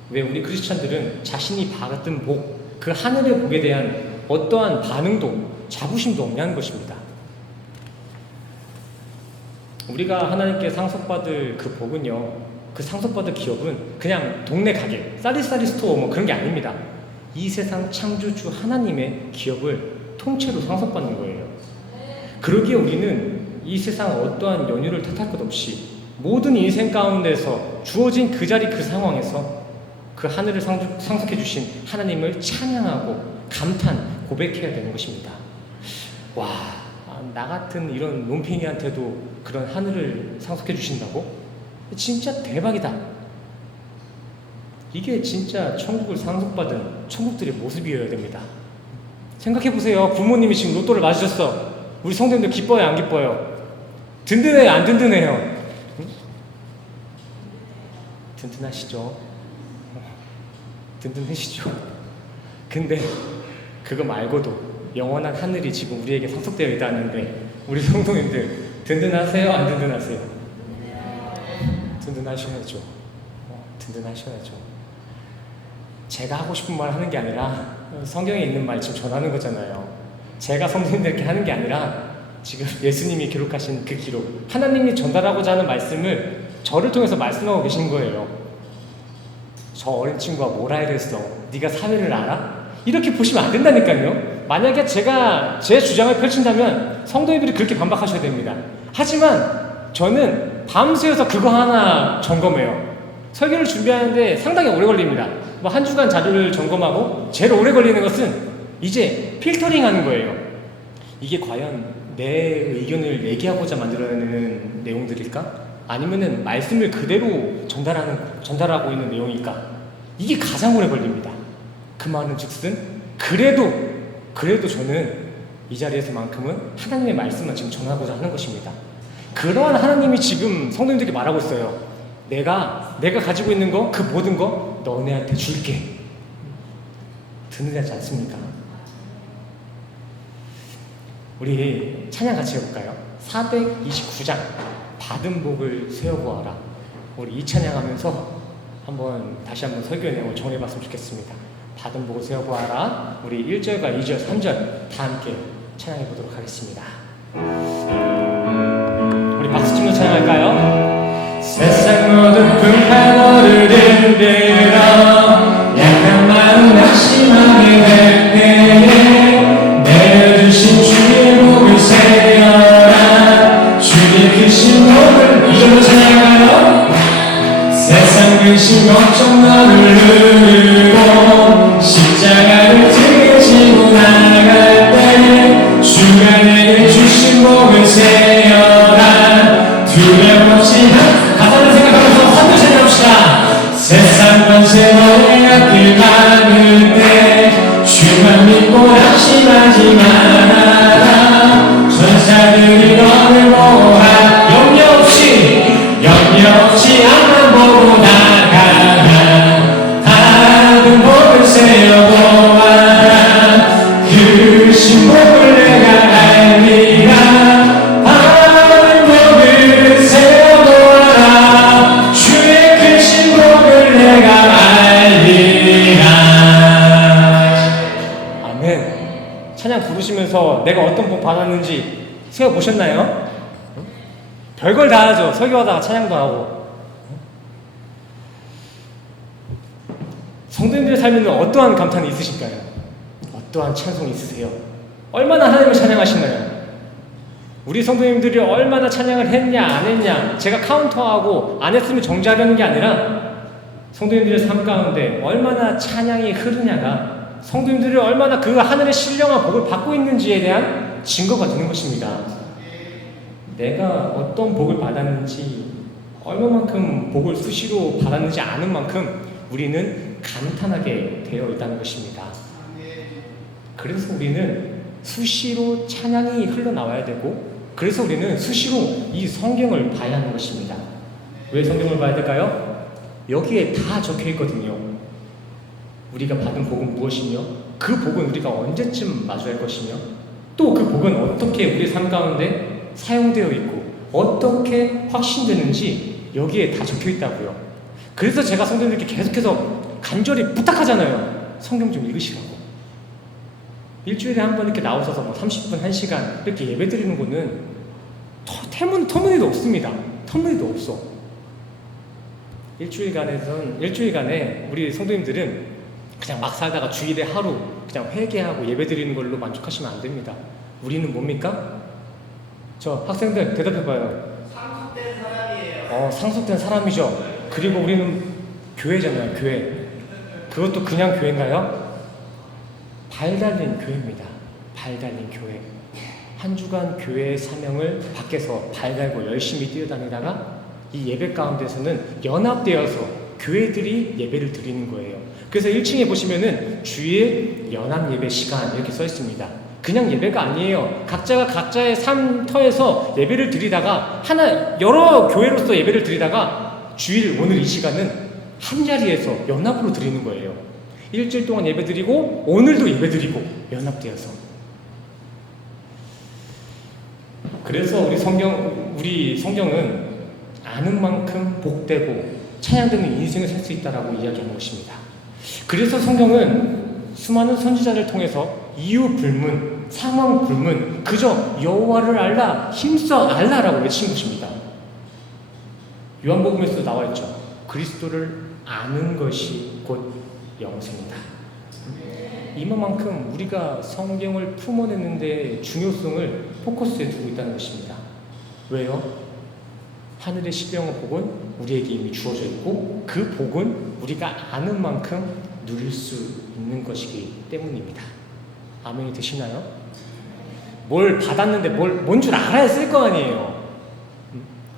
왜 우리 크리스찬들은 자신이 받은 복, 그 하늘의 복에 대한 어떠한 반응도 자부심도 없냐는 것입니다. 우리가 하나님께 상속받을 그 복은요, 그 상속받을 기업은 그냥 동네 가게, 쌀리쌀리 스토어 뭐 그런 게 아닙니다. 이 세상 창조주 하나님의 기업을 통째로 상속받는 거예요. 그러기에 우리는 이 세상 어떠한 연유를 탓할 것 없이 모든 인생 가운데서 주어진 그 자리 그 상황에서 그 하늘을 상속해 주신 하나님을 찬양하고 감탄, 고백해야 되는 것입니다. 와, 나 같은 이런 논팽이한테도 그런 하늘을 상속해 주신다고? 진짜 대박이다. 이게 진짜 천국을 상속받은 천국들의 모습이어야 됩니다. 생각해보세요. 부모님이 지금 로또를 맞으셨어. 우리 성도님들 기뻐요, 안 기뻐요? 든든해요, 안 든든해요? 응? 든든하시죠? 든든하시죠? 근데 그거 말고도 영원한 하늘이 지금 우리에게 상속되어 있다는데, 우리 성도님들 든든하세요, 안 든든하세요? 든든하셔야죠. 든든하셔야죠. 제가 하고 싶은 말 하는 게 아니라 성경에 있는 말 지금 전하는 거잖아요. 제가 성도님들께 하는 게 아니라 지금 예수님이 기록하신 그 기록, 하나님이 전달하고자 하는 말씀을 저를 통해서 말씀하고 계신 거예요. 저 어린 친구가 뭐라 이랬어? 네가 사회를 알아? 이렇게 보시면 안 된다니까요. 만약에 제가 제 주장을 펼친다면 성도님들이 그렇게 반박하셔야 됩니다. 하지만 저는 밤새워서 그거 하나 점검해요. 설교를 준비하는데 상당히 오래 걸립니다. 뭐 한 주간 자료를 점검하고 제일 오래 걸리는 것은 이제 필터링 하는 거예요. 이게 과연 내 의견을 얘기하고자 만들어내는 내용들일까? 아니면은 말씀을 그대로 전달하고 있는 내용일까? 이게 가장 오래 걸립니다. 그 말은 즉슨 그래도 저는 이 자리에서만큼은 하나님의 말씀만 지금 전하고자 하는 것입니다. 그러한 하나님이 지금 성도님들에게 말하고 있어요. 내가 가지고 있는 거, 그 모든 거 너네한테 줄게. 든든하지 않습니까? 우리 찬양 같이 해볼까요? 429장 받은 복을 세어보아라. 우리 이 찬양하면서 다시 한번 설교의 내용을 정해봤으면 좋겠습니다. 받은 복을 세어보아라. 우리 1절과 2절, 3절 다 함께 찬양해보도록 하겠습니다. 우리 박수 치면서 찬양할까요? 세상 모든 불판 너를 흔들어 약한 마음 낙심하게 될 때에 내려주신 주의 복을 세어라. 주의 크신 복을 이절로 찬양하여 세상 근심 걱정 너를 누르고 십자가를 등에 지고 나갈 때 주가 내게 주신 복을 세어라. 두려움 없이 가사를 생각하면서 한번 찬양합시다. 세상 번세 너의 앞길 가는데 주만 믿고 낙심하지 말아라. 천사들이 너를 보아 염려 없이 앞만 보고 나가라. 받은 복을 세어보아라. 그 신복을 내가 알리라. 받은 복을 세어보아라. 주의 그 신복을 내가 알리라. 아멘. 찬양 부르시면서 내가 어떤 복 받았는지 세어보셨나요? 별걸 다 하죠. 설교하다가 찬양도 하고. 성도님들의 삶에는 어떠한 감탄이 있으실까요? 어떠한 찬송이 있으세요? 얼마나 하나님을 찬양하시나요? 우리 성도님들이 얼마나 찬양을 했냐 안 했냐 제가 카운터하고 안 했으면 정지하려는 게 아니라 성도님들의 삶 가운데 얼마나 찬양이 흐르냐가 성도님들이 얼마나 그 하늘의 신령한 복을 받고 있는지에 대한 증거가 되는 것입니다. 내가 어떤 복을 받았는지, 얼마만큼 복을 수시로 받았는지 아는 만큼 우리는 감탄하게 되어 있다는 것입니다. 그래서 우리는 수시로 찬양이 흘러나와야 되고, 그래서 우리는 수시로 이 성경을 봐야 하는 것입니다. 왜 성경을 봐야 될까요? 여기에 다 적혀 있거든요. 우리가 받은 복은 무엇이며, 그 복은 우리가 언제쯤 마주할 것이며, 또 그 복은 어떻게 우리 삶 가운데 사용되어 있고 어떻게 확신되는지 여기에 다 적혀 있다고요. 그래서 제가 성도님들께 계속해서 간절히 부탁하잖아요. 성경 좀 읽으시라고. 일주일에 한 번 이렇게 나오셔서 뭐 30분, 1시간 이렇게 예배 드리는 거는 터무니도 없습니다. 터무니도 없어. 일주일간에 우리 성도님들은 그냥 막 살다가 주일에 하루 그냥 회개하고 예배 드리는 걸로 만족하시면 안 됩니다. 우리는 뭡니까? 저 학생들 대답해봐요. 상속된 사람이에요. 상속된 사람이죠. 그리고 우리는 교회잖아요. 교회. 그것도 그냥 교회인가요? 발달린 교회입니다. 발달린 교회. 한 주간 교회의 사명을 밖에서 발달고 열심히 뛰어다니다가 이 예배 가운데서는 연합되어서 교회들이 예배를 드리는 거예요. 그래서 1층에 보시면은 주일 연합 예배 시간 이렇게 써 있습니다. 그냥 예배가 아니에요. 각자가 각자의 삶터에서 예배를 드리다가 여러 교회로서 예배를 드리다가 주일 오늘 이 시간은 한 자리에서 연합으로 드리는 거예요. 일주일 동안 예배 드리고 오늘도 예배 드리고 연합되어서. 그래서 우리 성경은 아는 만큼 복되고 찬양되는 인생을 살 수 있다라고 이야기하는 것입니다. 그래서 성경은 수많은 선지자를 통해서 이유 불문, 상황 불문, 그저 여호와를 알라, 힘써 알라라고 외친 것입니다. 요한복음에서도 나와 있죠. 그리스도를 아는 것이 곧 영생이다. 이만큼 우리가 성경을 품어내는 데 중요성을 포커스에 두고 있다는 것입니다. 왜요? 하늘의 신령한 복은 우리에게 이미 주어져 있고 그 복은 우리가 아는 만큼 누릴 수 있는 것이기 때문입니다. 아멘이 되시나요? 뭘 받았는데 뭔 줄 알아야 쓸 거 아니에요.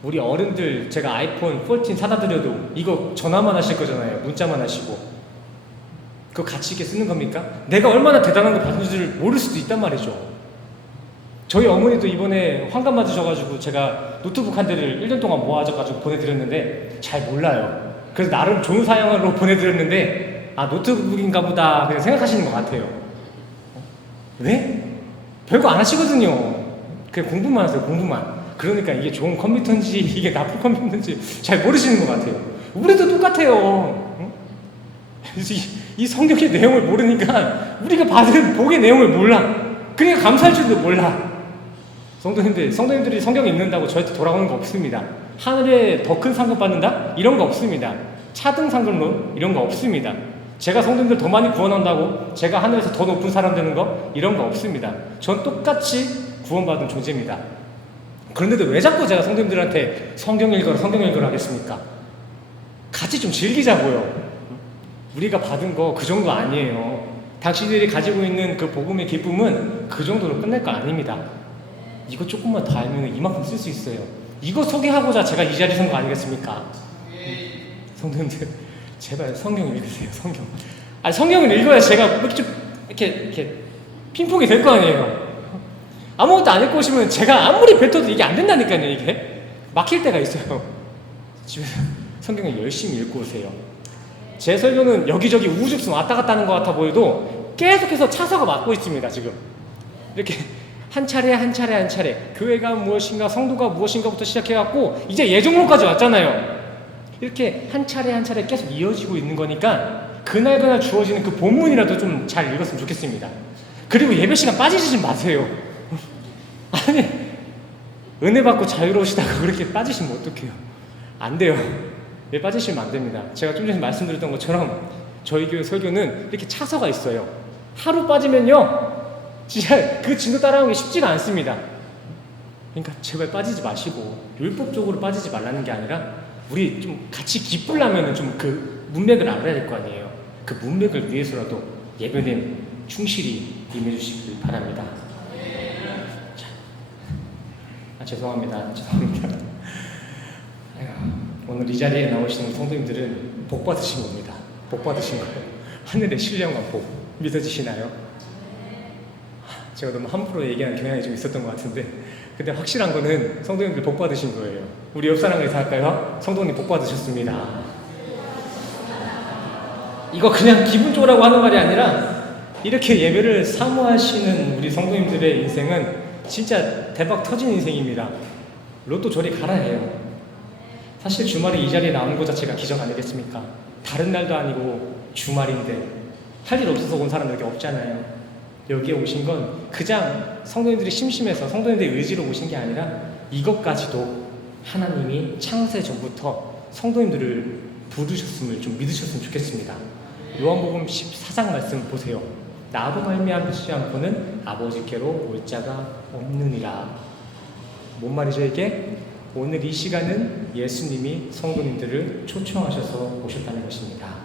우리 어른들 제가 아이폰 14 사다 드려도 이거 전화만 하실 거잖아요. 문자만 하시고. 그거 가치 있게 쓰는 겁니까? 내가 얼마나 대단한 거 받은지를 모를 수도 있단 말이죠. 저희 어머니도 이번에 환갑 맞으셔가지고 제가 노트북 한 대를 1년 동안 모아져가지고 보내드렸는데 잘 몰라요. 그래서 나름 좋은 사양으로 보내드렸는데 노트북인가 보다 그냥 생각하시는 것 같아요. 왜? 별거 안 하시거든요. 그냥 공부만 하세요. 공부만. 그러니까 이게 좋은 컴퓨터인지 이게 나쁜 컴퓨터인지 잘 모르시는 것 같아요. 우리도 똑같아요. 응? 이 성경의 내용을 모르니까 우리가 받은 복의 내용을 몰라. 그러니까 감사할 줄도 몰라. 성도님들이 성경 읽는다고 저한테 돌아오는 거 없습니다. 하늘에 더 큰 상급 받는다? 이런 거 없습니다. 차등 상급론? 이런 거 없습니다. 제가 성도님들 더 많이 구원한다고 제가 하늘에서 더 높은 사람 되는 거? 이런 거 없습니다. 전 똑같이 구원받은 존재입니다. 그런데도 왜 자꾸 제가 성도님들한테 성경 읽어라 하겠습니까? 같이 좀 즐기자고요. 우리가 받은 거 그 정도 아니에요. 당신들이 가지고 있는 그 복음의 기쁨은 그 정도로 끝낼 거 아닙니다. 이거 조금만 더 알면 이만큼 쓸 수 있어요. 이거 소개하고자 제가 이 자리에 선 거 아니겠습니까? 성도님들 제발 성경 읽으세요. 성경을 읽어야 제가 이렇게 핑퐁이 될 거 아니에요. 아무것도 안 읽고 오시면 제가 아무리 뱉어도 이게 안 된다니까요. 이게 막힐 때가 있어요. 집에서 성경을 열심히 읽고 오세요. 제 설교는 여기저기 우후죽순 왔다 갔다 하는 것 같아 보여도 계속해서 차서가 막고 있습니다. 지금 이렇게 한 차례 교회가 무엇인가 성도가 무엇인가부터 시작해갖고 이제 예정론까지 왔잖아요. 이렇게 한 차례 계속 이어지고 있는 거니까 그날 주어지는 그 본문이라도 좀 잘 읽었으면 좋겠습니다. 그리고 예배 시간 빠지지 마세요. 아니 은혜 받고 자유로우시다가 그렇게 빠지시면 어떡해요? 안 돼요. 예, 빠지시면 안 됩니다. 제가 좀 전에 말씀드렸던 것처럼 저희 교회 설교는 이렇게 차서가 있어요. 하루 빠지면요 진짜 그 진도 따라오는 게 쉽지가 않습니다. 그러니까 제발 빠지지 마시고 율법적으로 빠지지 말라는 게 아니라 우리 좀 같이 기쁘려면 좀 문맥을 알아야 될 거 아니에요. 그 문맥을 위해서라도 예배는 충실히 임해주시길 바랍니다. 자, 죄송합니다. 오늘 이 자리에 나오시는 성도님들은 복 받으신 겁니다. 복 받으신 거예요. 하늘의 신령한 복 믿어지시나요? 제가 너무 함부로 얘기하는 경향이 좀 있었던 것 같은데, 근데 확실한 거는 성도님들 복 받으신 거예요. 우리 옆 사람과 인사할까요? 성도님 복 받으셨습니다. 이거 그냥 기분 좋으라고 하는 말이 아니라 이렇게 예배를 사모하시는 우리 성도님들의 인생은 진짜 대박 터진 인생입니다. 로또 저리 가라 해요. 사실 주말에 이 자리에 나오는 것 자체가 기적 아니겠습니까? 다른 날도 아니고 주말인데 할 일 없어서 온 사람 여기 없잖아요. 여기에 오신 건 그냥 성도님들이 심심해서 성도님들의 의지로 오신 게 아니라 이것까지도 하나님이 창세 전부터 성도님들을 부르셨음을 좀 믿으셨으면 좋겠습니다. 요한복음 14장 말씀 보세요. 나로 말미암지 않고는 아버지께로 올 자가 없느니라. 뭔 말이죠 이게? 오늘 이 시간은 예수님이 성도님들을 초청하셔서 오셨다는 것입니다.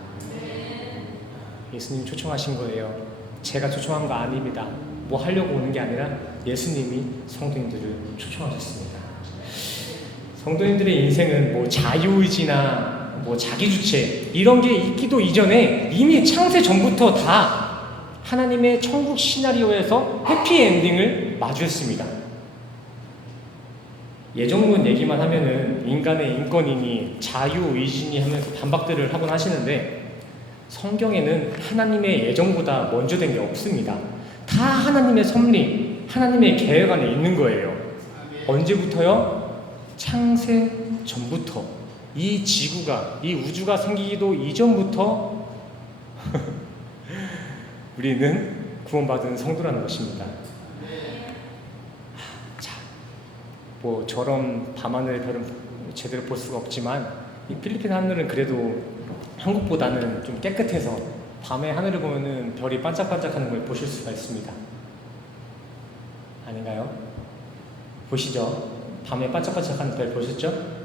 예수님 초청하신 거예요. 제가 초청한 거 아닙니다. 뭐 하려고 오는 게 아니라 예수님이 성도님들을 초청하셨습니다. 성도님들의 인생은 뭐 자유의지나 뭐 자기주체 이런 게 있기도 이전에 이미 창세 전부터 다 하나님의 천국 시나리오에서 해피엔딩을 마주했습니다. 예정론 얘기만 하면은 인간의 인권이니 자유의지니 하면서 반박들을 하곤 하시는데, 성경에는 하나님의 예정보다 먼저 된 게 없습니다. 다 하나님의 섭리, 하나님의 계획 안에 있는 거예요. 언제부터요? 창세 전부터. 이 지구가, 이 우주가 생기기도 이전부터 우리는 구원받은 성도라는 것입니다. 자, 뭐 저런 밤하늘 별은 제대로 볼 수가 없지만 이 필리핀 하늘은 그래도 한국보다는 좀 깨끗해서 밤에 하늘을 보면은 별이 반짝반짝하는 걸 보실 수가 있습니다. 아닌가요? 보시죠? 밤에 반짝반짝하는 별 보셨죠?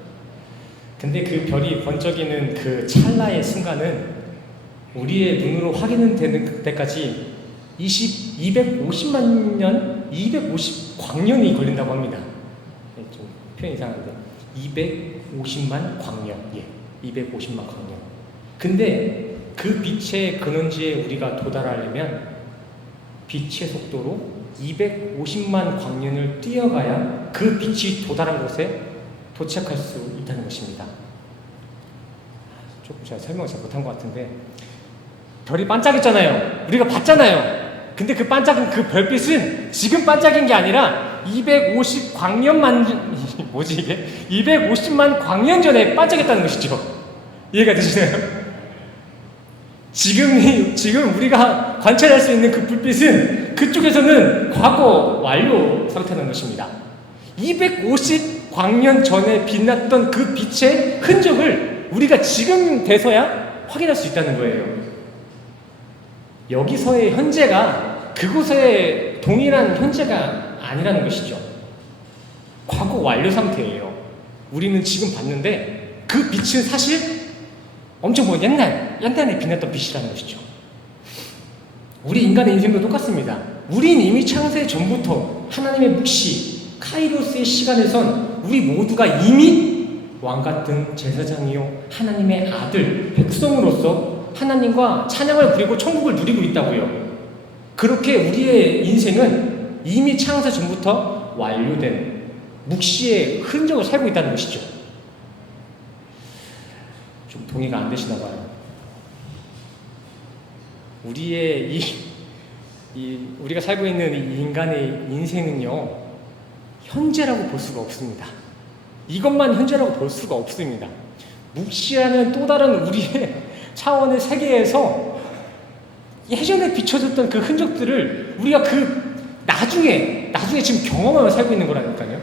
근데 그 별이 번쩍이는 그 찰나의 순간은 우리의 눈으로 확인되는 때까지 250만 년, 250광년이 걸린다고 합니다. 좀 표현 이상한데 250만 광년, 250만 광년. 근데 그 빛의 근원지에 우리가 도달하려면 빛의 속도로 250만 광년을 뛰어가야 그 빛이 도달한 곳에 도착할 수 있다는 것입니다. 조금 제가 설명을 잘 못한 것 같은데, 별이 반짝였잖아요. 우리가 봤잖아요. 근데 그 반짝인 그 별빛은 지금 반짝인 게 아니라 250광년만 뭐지 이게? 250만 광년 전에 반짝였다는 것이죠. 이해가 되시나요? 지금 우리가 관찰할 수 있는 그 불빛은 그쪽에서는 과거 완료 상태라는 것입니다. 250광년 전에 빛났던 그 빛의 흔적을 우리가 지금 돼서야 확인할 수 있다는 거예요. 여기서의 현재가 그곳의 동일한 현재가 아니라는 것이죠. 과거 완료 상태예요. 우리는 지금 봤는데 그 빛은 사실 엄청 옛날에 빛났던 빛이라는 것이죠. 우리 인간의 인생도 똑같습니다. 우린 이미 창세 전부터 하나님의 묵시, 카이로스의 시간에선 우리 모두가 이미 왕같은 제사장이요 하나님의 아들, 백성으로서 하나님과 찬양을 부리고 천국을 누리고 있다고요. 그렇게 우리의 인생은 이미 창세 전부터 완료된 묵시의 흔적을 살고 있다는 것이죠. 좀 동의가 안 되시나 봐요. 우리의 우리가 살고 있는 이 인간의 인생은요, 현재라고 볼 수가 없습니다. 이것만 현재라고 볼 수가 없습니다. 묵시라는 또 다른 우리의 차원의 세계에서 예전에 비춰졌던 그 흔적들을 우리가 그 나중에 지금 경험하며 살고 있는 거라니까요.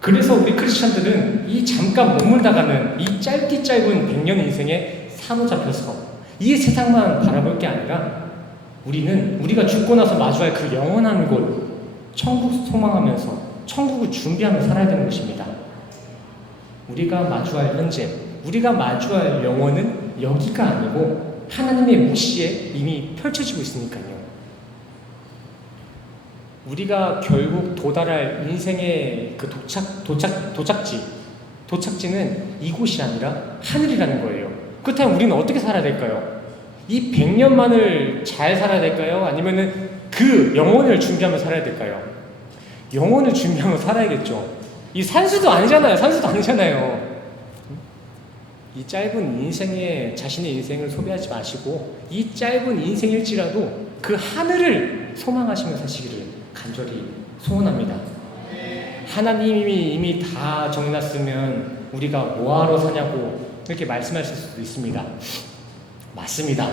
그래서 우리 크리스찬들은 이 잠깐 머물다가는 이 짧디 짧은 100년 인생에 사로잡혀서 이 세상만 바라볼 게 아니라 우리가 죽고 나서 마주할 그 영원한 곳, 천국 소망하면서 천국을 준비하며 살아야 되는 것입니다. 우리가 마주할 현재, 우리가 마주할 영혼은 여기가 아니고 하나님의 묵시에 이미 펼쳐지고 있으니까요. 우리가 결국 도달할 인생의 그 도착지는 이곳이 아니라 하늘이라는 거예요. 그렇다면 우리는 어떻게 살아야 될까요? 이 100년만을 잘 살아야 될까요? 아니면은 그 영혼을 준비하며 살아야 될까요? 영혼을 준비하며 살아야겠죠. 이 산수도 아니잖아요. 이 짧은 인생에 자신의 인생을 소비하지 마시고 이 짧은 인생일지라도 그 하늘을 소망하시며 사시기를 간절히 소원합니다. 하나님이 이미 다 정해놨으면 우리가 뭐하러 사냐고 이렇게 말씀하실 수도 있습니다. 맞습니다.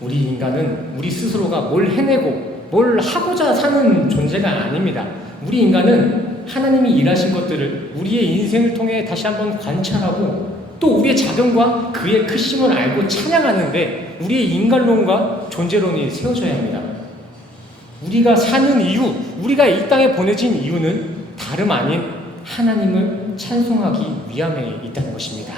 우리 인간은 우리 스스로가 뭘 해내고 뭘 하고자 사는 존재가 아닙니다. 우리 인간은 하나님이 일하신 것들을 우리의 인생을 통해 다시 한번 관찰하고 또 우리의 작음과 그의 크심을 알고 찬양하는데 우리의 인간론과 존재론이 세워져야 합니다. 우리가 사는 이유, 우리가 이 땅에 보내진 이유는 다름 아닌 하나님을 찬송하기 위함에 있다는 것입니다.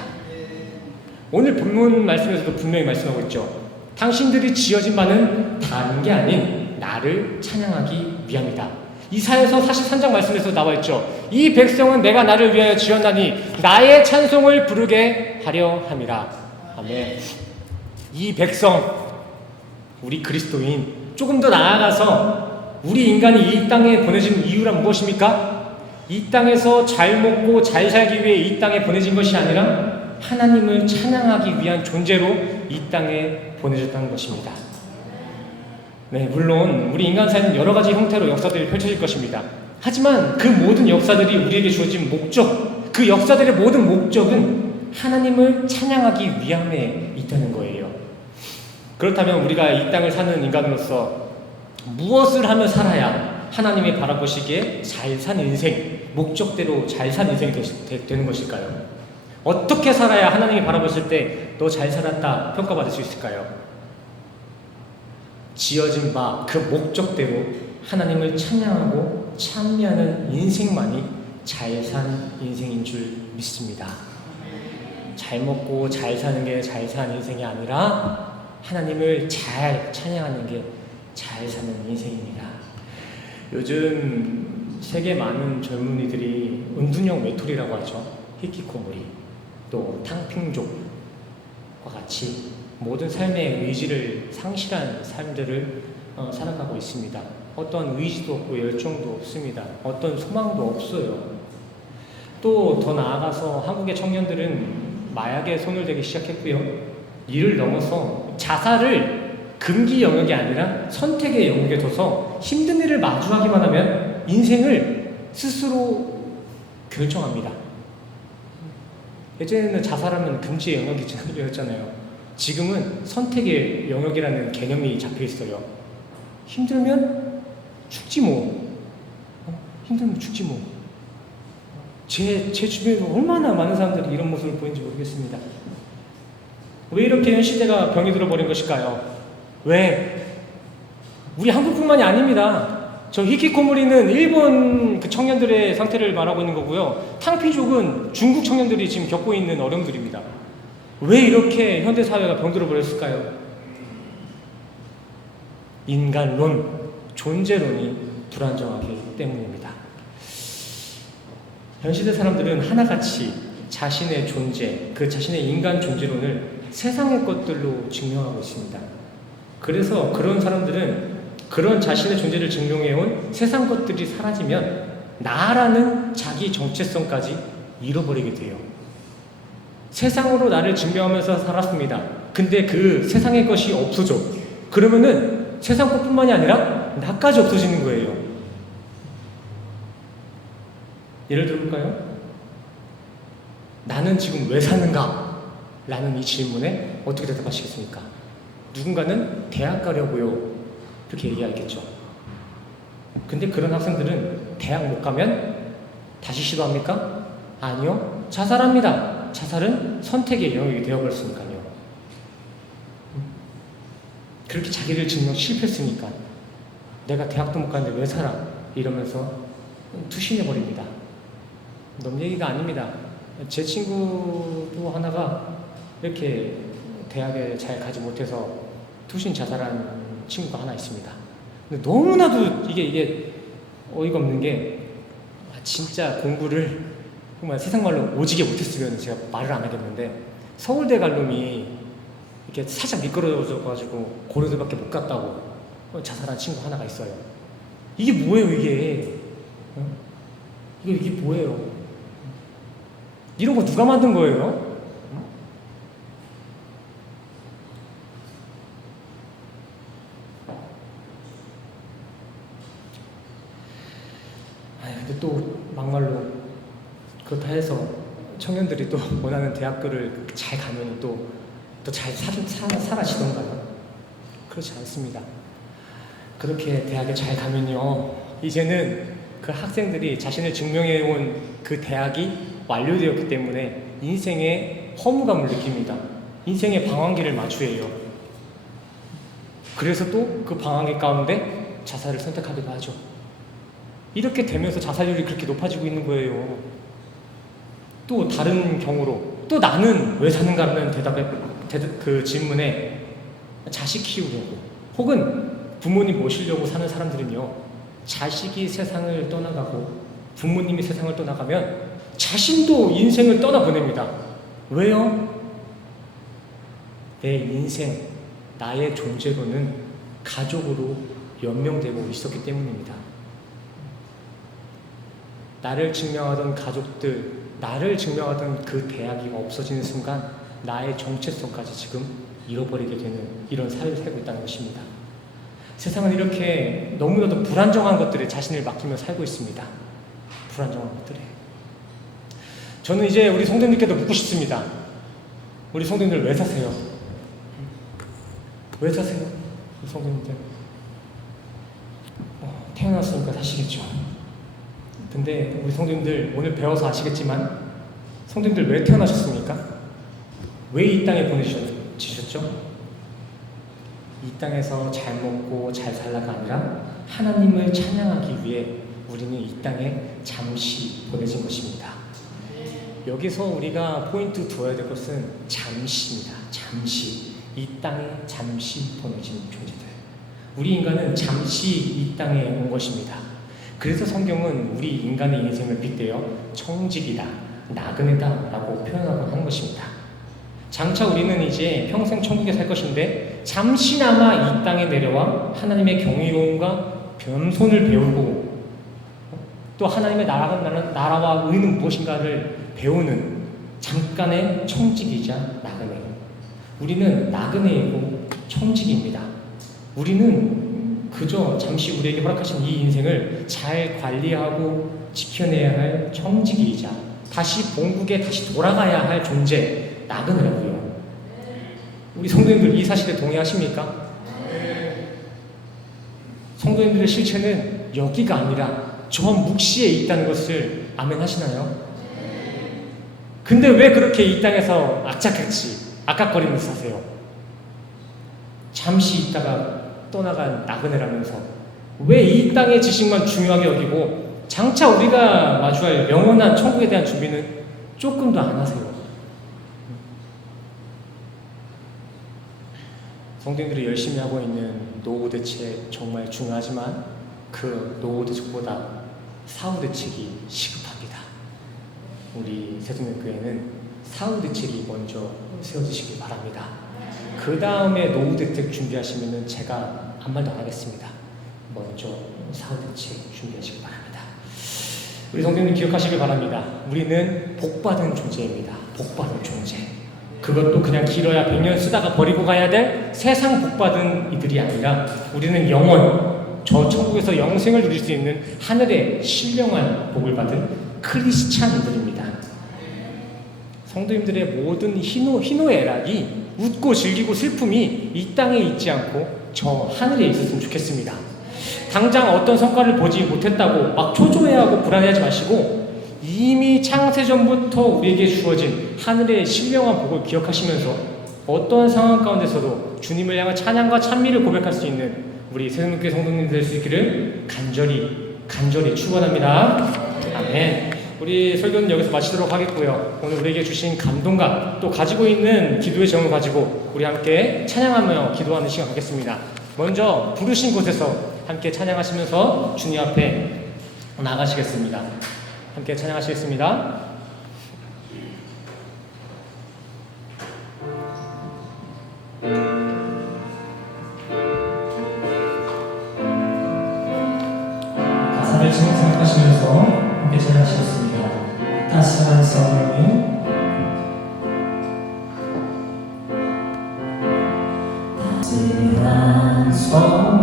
오늘 본문 말씀에서도 분명히 말씀하고 있죠. 당신들이 지어진 바는 다른 게 아닌 나를 찬양하기 위함이다. 이사야서 43장 말씀에서 나와 있죠. 이 백성은 내가 나를 위하여 지었나니 나의 찬송을 부르게 하려 함이라. 아멘. 이 백성, 우리 그리스도인, 조금 더 나아가서 우리 인간이 이 땅에 보내진 이유란 무엇입니까? 이 땅에서 잘 먹고 잘 살기 위해 이 땅에 보내진 것이 아니라 하나님을 찬양하기 위한 존재로 이 땅에 보내졌다는 것입니다. 네, 물론 우리 인간 사회는 여러 가지 형태로 역사들이 펼쳐질 것입니다. 하지만 그 모든 역사들이 우리에게 주어진 목적, 그 역사들의 모든 목적은 하나님을 찬양하기 위함에 있다는 거예요. 그렇다면 우리가 이 땅을 사는 인간으로서 무엇을 하며 살아야 하나님이 바라보시기에 잘 산 인생, 목적대로 잘 산 인생이 되는 것일까요? 어떻게 살아야 하나님이 바라보실 때 너 잘 살았다 평가받을 수 있을까요? 지어진 바 그 목적대로 하나님을 찬양하고 찬미하는 인생만이 잘 산 인생인 줄 믿습니다. 잘 먹고 잘 사는 게 잘 사는 인생이 아니라 하나님을 잘 찬양하는 게 잘 사는 인생입니다. 요즘 세계 많은 젊은이들이 은둔형 외톨이라고 하죠. 히키코모리, 또 탕핑족과 같이 모든 삶의 의지를 상실한 삶들을 살아가고 있습니다. 어떤 의지도 없고 열정도 없습니다. 어떤 소망도 없어요. 또 더 나아가서 한국의 청년들은 마약에 손을 대기 시작했고요. 이를 넘어서 자살을 금기 영역이 아니라 선택의 영역에 둬서 힘든 일을 마주하기만 하면 인생을 스스로 결정합니다. 예전에는 자살하면 금지의 영역이었잖아요. 지금은 선택의 영역이라는 개념이 잡혀 있어요. 힘들면 죽지 뭐. 힘들면 죽지 뭐. 제 주변에도 얼마나 많은 사람들이 이런 모습을 보이는지 모르겠습니다. 왜 이렇게 현 시대가 병이 들어버린 것일까요? 왜? 우리 한국뿐만이 아닙니다. 저 히키코모리는 일본 그 청년들의 상태를 말하고 있는 거고요. 탕피족은 중국 청년들이 지금 겪고 있는 어려움들입니다. 왜 이렇게 현대사회가 병들어 버렸을까요? 인간론, 존재론이 불안정하기 때문입니다. 현 시대 사람들은 하나같이 자신의 존재, 그 자신의 인간 존재론을 세상의 것들로 증명하고 있습니다. 그래서 그런 사람들은 그런 자신의 존재를 증명해온 세상 것들이 사라지면 나라는 자기 정체성까지 잃어버리게 돼요. 세상으로 나를 증명하면서 살았습니다. 근데 그 세상의 것이 없어져. 그러면은 세상 것뿐만이 아니라 나까지 없어지는 거예요. 예를 들어볼까요? 나는 지금 왜 사는가? 라는 이 질문에 어떻게 대답하시겠습니까? 누군가는 대학 가려고요. 그렇게 얘기하겠죠. 근데 그런 학생들은 대학 못 가면 다시 시도합니까? 아니요. 자살합니다. 자살은 선택의 영역이 되어버렸으니까요. 그렇게 자기를 증명 실패했으니까 내가 대학도 못 가는데 왜 살아? 이러면서 투신해버립니다. 넌 얘기가 아닙니다. 제 친구도 하나가 이렇게 대학에 잘 가지 못해서 투신 자살한 친구가 하나 있습니다. 근데 너무나도 이게 어이가 없는 게 진짜 공부를 정말 세상 말로 오지게 못했으면 제가 말을 안 하겠는데 서울대 갈 놈이 이렇게 살짝 미끄러져가지고 고려대밖에 못 갔다고 자살한 친구 하나가 있어요. 이게 뭐예요 이게? 이게 뭐예요? 이런 거 누가 만든 거예요? 근데 또 막말로 그렇다 해서 청년들이 또 원하는 대학교를 잘 가면 또 잘 살아지던가요? 그렇지 않습니다. 그렇게 대학에 잘 가면요, 이제는 그 학생들이 자신을 증명해온 그 대학이 완료되었기 때문에 인생의 허무감을 느낍니다. 인생의 방황기를 마주해요. 그래서 또 그 방황기 가운데 자살을 선택하기도 하죠. 이렇게 되면서 자살률이 그렇게 높아지고 있는 거예요. 또 다른 경우로 또 나는 왜 사는가라는 그 질문에 자식 키우려고 혹은 부모님 모시려고 사는 사람들은요, 자식이 세상을 떠나가고 부모님이 세상을 떠나가면 자신도 인생을 떠나보냅니다. 왜요? 내 인생, 나의 존재로는 가족으로 연명되고 있었기 때문입니다. 나를 증명하던 가족들, 나를 증명하던 그 대학이 없어지는 순간 나의 정체성까지 지금 잃어버리게 되는 이런 사회를 살고 있다는 것입니다. 세상은 이렇게 너무나도 불안정한 것들에 자신을 맡기며 살고 있습니다. 불안정한 것들에. 저는 이제 우리 성도님께도 묻고 싶습니다. 우리 성도님들 왜 사세요? 왜 사세요? 우리 성도님들. 태어났으니까 사시겠죠. 근데 우리 성도님들 오늘 배워서 아시겠지만 성도님들 왜 태어나셨습니까? 왜 이 땅에 보내주셨죠? 이 땅에서 잘 먹고 잘 살라가 아니라 하나님을 찬양하기 위해 우리는 이 땅에 잠시 보내진 것입니다. 여기서 우리가 포인트 두어야 될 것은 잠시입니다. 잠시. 이 땅에 잠시 보내진 존재들. 우리 인간은 잠시 이 땅에 온 것입니다. 그래서 성경은 우리 인간의 인생을 빗대어 청직이다, 나그네다 라고 표현하고 하는 것입니다. 장차 우리는 이제 평생 천국에 살 것인데 잠시나마 이 땅에 내려와 하나님의 경이로움과 겸손을 배우고 또 하나님의 나라와 의는 무엇인가를 배우는 잠깐의 청직이자 나그네. 우리는 나그네이고 청직입니다. 우리는 그저 잠시 우리에게 허락하신 이 인생을 잘 관리하고 지켜내야 할 청직이자 다시 본국에 다시 돌아가야 할 존재, 나그네라고요. 우리 성도님들 이 사실에 동의하십니까? 성도님들의 실체는 여기가 아니라 저 묵시에 있다는 것을 아멘 하시나요? 근데 왜 그렇게 이 땅에서 악착같이 악각거리면서 사세요? 잠시 있다가 떠나간 나그네라면서 왜 이 땅의 지식만 중요하게 여기고 장차 우리가 마주할 영원한 천국에 대한 준비는 조금도 안 하세요? 성도님들이 열심히 하고 있는 노후 대책 정말 중요하지만 그 노후 대책보다 사후 대책이 시급합니다. 우리 세종교회는 사후 대책이 먼저 세워지시기 바랍니다. 그 다음에 노후 대책 준비하시면은 제가 아무 말도 안 하겠습니다. 먼저 사후 대책 준비하시기 바랍니다. 우리 성도님 기억하시길 바랍니다. 우리는 복받은 존재입니다. 복받은 존재. 그것도 그냥 길어야 100년 쓰다가 버리고 가야 될 세상 복받은 이들이 아니라 우리는 영원, 저 천국에서 영생을 누릴 수 있는 하늘의 신령한 복을 받은 크리스찬들입니다. 성도님들의 모든 희노애락이 웃고 즐기고 슬픔이 이 땅에 있지 않고 저 하늘에 있었으면 좋겠습니다. 당장 어떤 성과를 보지 못했다고 막 초조해하고 불안해하지 마시고 이미 창세전부터 우리에게 주어진 하늘의 신령한 복을 기억하시면서 어떤 상황 가운데서도 주님을 향한 찬양과 찬미를 고백할 수 있는 우리 세종교회 성도님들 될 수 있기를 간절히 축원합니다. 아멘. 우리 설교는 여기서 마치도록 하겠고요. 오늘 우리에게 주신 감동과 또 가지고 있는 기도의 제목을 가지고 우리 함께 찬양하며 기도하는 시간 갖겠습니다. 먼저 부르신 곳에서 함께 찬양하시면서 주님 앞에 나가시겠습니다. 함께 찬양하시겠습니다. 가사를 지금 생각하시면서 함께 찬양하시겠습니다. 따스한 성령님, 따스한 성령님,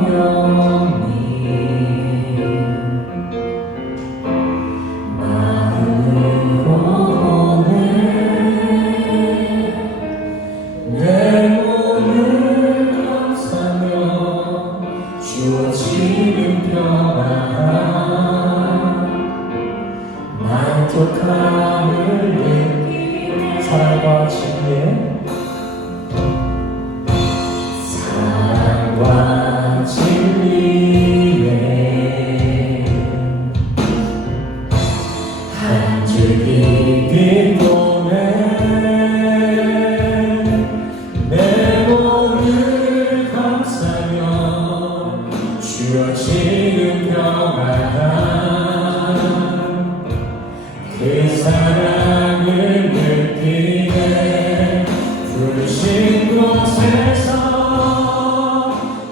마음으로 오늘 내 몸을 감싸며 주어지는 평안 만족함을 느끼네. 사랑과 진리에 한 줄기 빛 보내 내 몸을 감싸며 주어지는 평안 그 사랑을 느끼네. 부르신 곳에서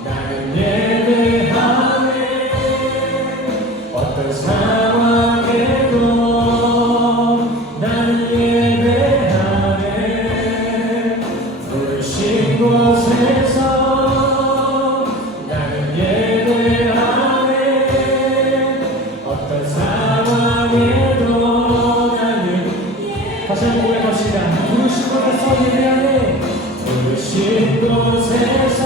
나는 예배하네. 어떤 상황에도 나는 예배하네. 부르신 곳에서 나는 예배하네. 어떤 상황에도 나는 다시 한번 고백합시다. 부르신 곳에서 예배하네. 부르신 곳에서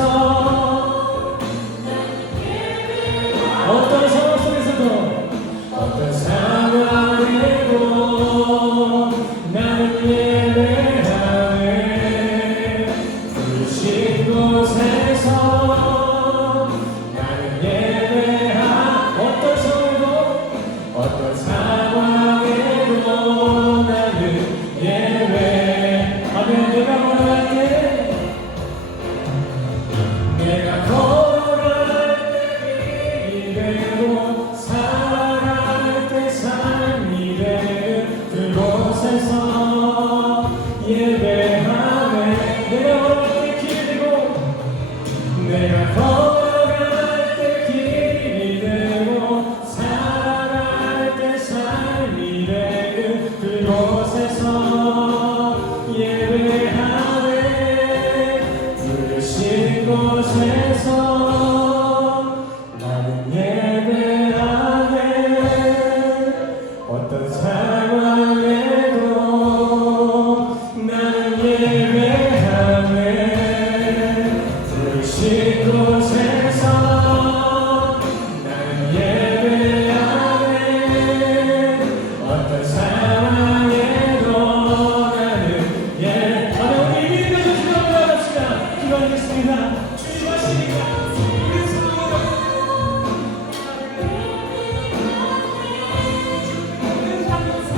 어떤 상황 속에서도 어떤 상황에도 나는 예배하네. 부르신 곳에서 나는 예배하 어떤 상황에도 어떤 상황에도 나는 예배하면 내가 원할게. 내가 걸어갈 때 길이 되고 살아갈 때 삶이 되는 그곳에서 예배하네. 내가 걸어갈 때 길이 되고 내가 걸어갈 때 길이 되고 살아갈 때 삶이 되는 그곳에서 예배하네. 부르신 곳에서 나는 예배하네. 어떤 상황에도 나는 예배하네. 부르신 곳에서 나는 예배하네. 어떤 상황에도 나는 예배하네. 우리 믿음에서 기도하며 나갑시다. 기도하겠습니다. 주님 하시니까 우리 상황을 모든 상황에서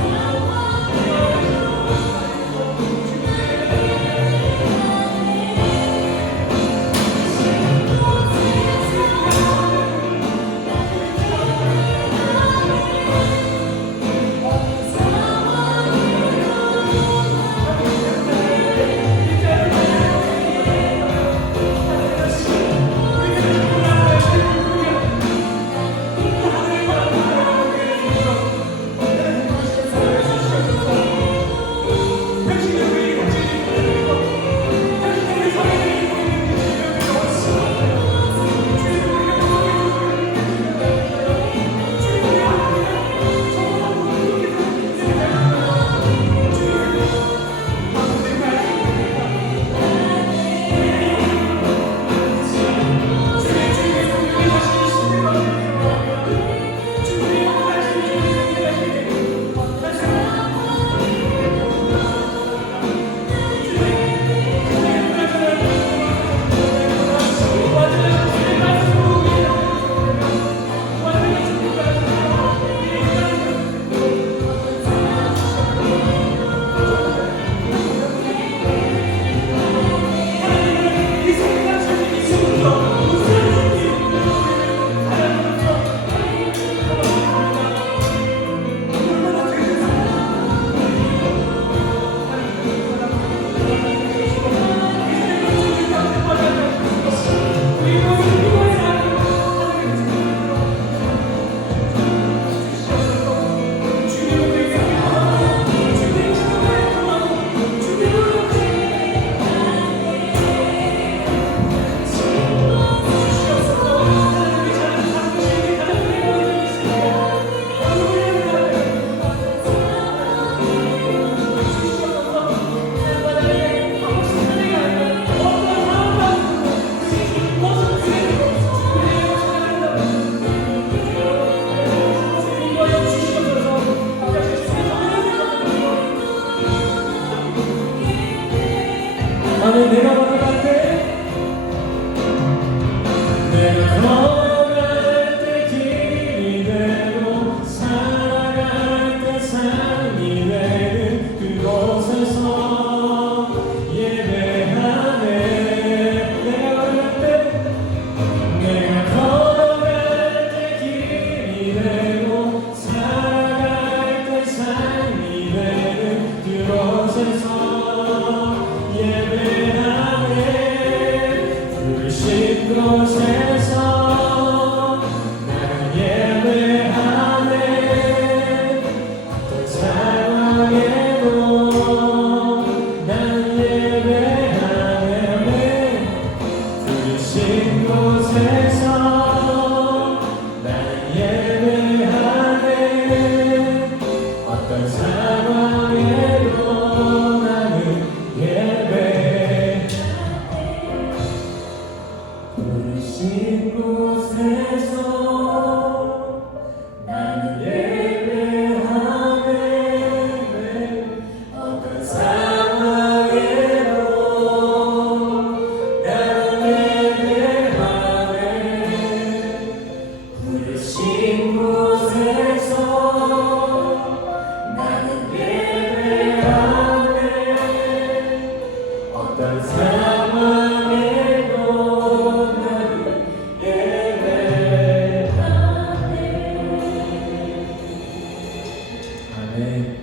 아멘.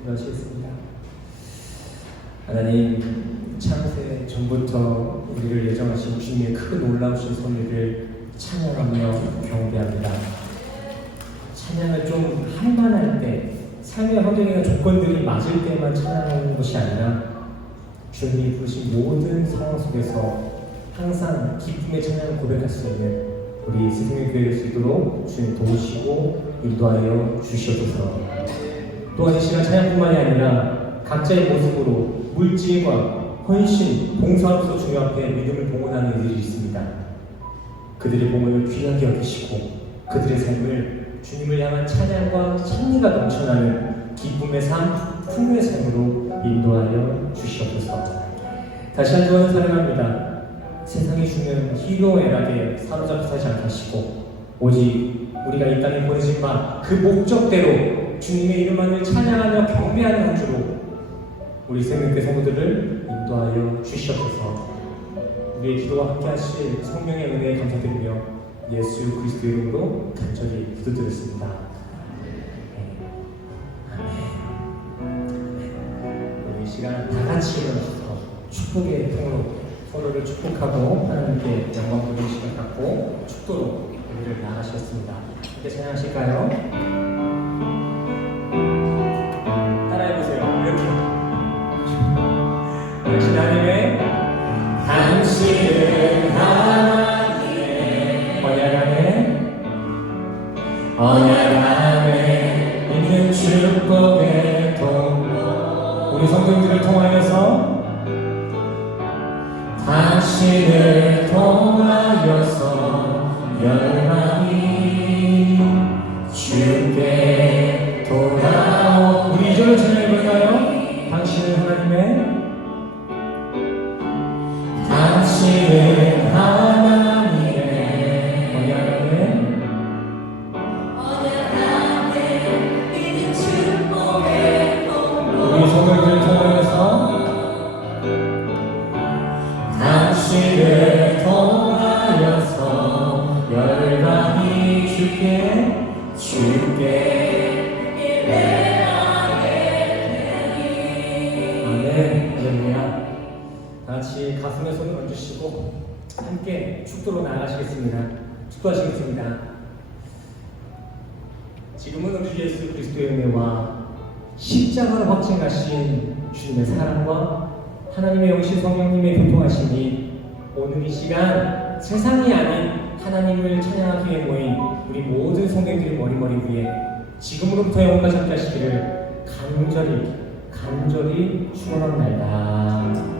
기도하시겠습니다. 하나님, 창세 전부터 우리를 예정하신 주님의 큰 놀라우신 섭리를 찬양하며 경배합니다. 찬양을 좀 할만할 때, 삶의 환경이나 조건들이 맞을 때만 찬양하는 것이 아니라 주님이 부르신 모든 상황 속에서 항상 기쁨의 찬양을 고백할 수 있는 우리 스승의 교회를 수 있도록 주님 도우시고 인도하여 주시옵소서. 또한 이 시간 찬양뿐만이 아니라 각자의 모습으로 물질과 헌신, 봉사로서 주님 앞에 믿음을 봉헌하는 이들이 있습니다. 그들의 봉헌을 귀하게 여기시고 그들의 삶을 주님을 향한 찬양과 찬미가 넘쳐나는 기쁨의 삶, 풍요의 삶으로 인도하여 주시옵소서. 다시 한 번 사랑합니다. 세상이 주는 희로애락에 사로잡혀 살지 않게 하시고 오직 우리가 이 땅에 보내진 바 그 목적대로 주님의 이름만을 찬양하며 경배하는 한 주로 우리 생명교회 성도들을 인도하여 주시옵소서. 우리의 기도와 함께 하실 성령의 은혜에 감사드리며 예수 그리스도의 이름으로 간절히 기도드렸습니다. 우리 이 시간 다 같이 일어나셔서 축복의 통으로 서로를 축복하고 하나님께 영광 돌리는 시간 갖고 축도로 우리를 나아가시겠습니다. 함께 찬양하실까요? 따라해보세요. 이렇게 당신 하나님의 당신은 하나님의 언약 안에 있는 축복의 통로 우리 성도들을 통하여서 당신을 통하여서 열방이 주께 돌아오 우리 이절로 찬양해볼까요? 당신은 하나님의 언약 안에 있는 축복의 통로 우리 성도들을 통하여서 당신을 통하여서 열방이 주께 예배하게 되리. 아멘. 할렐루야. 다같이 가슴에 손을 얹으시고 함께 축도로 나아가시겠습니다. 축도하시겠습니다. 지금은 우리 예수 그리스도의 은혜와 십자가로 확증하신 주님의 사랑과 하나님의 영신 성령님의 교통하심이 오늘 이 시간 세상이 아닌 하나님을 찬양하기 위해 모인 우리 모든 성도들의 머리머리 위에 지금으로부터 영원까지 함께 하시기를 간절히 축원합니다.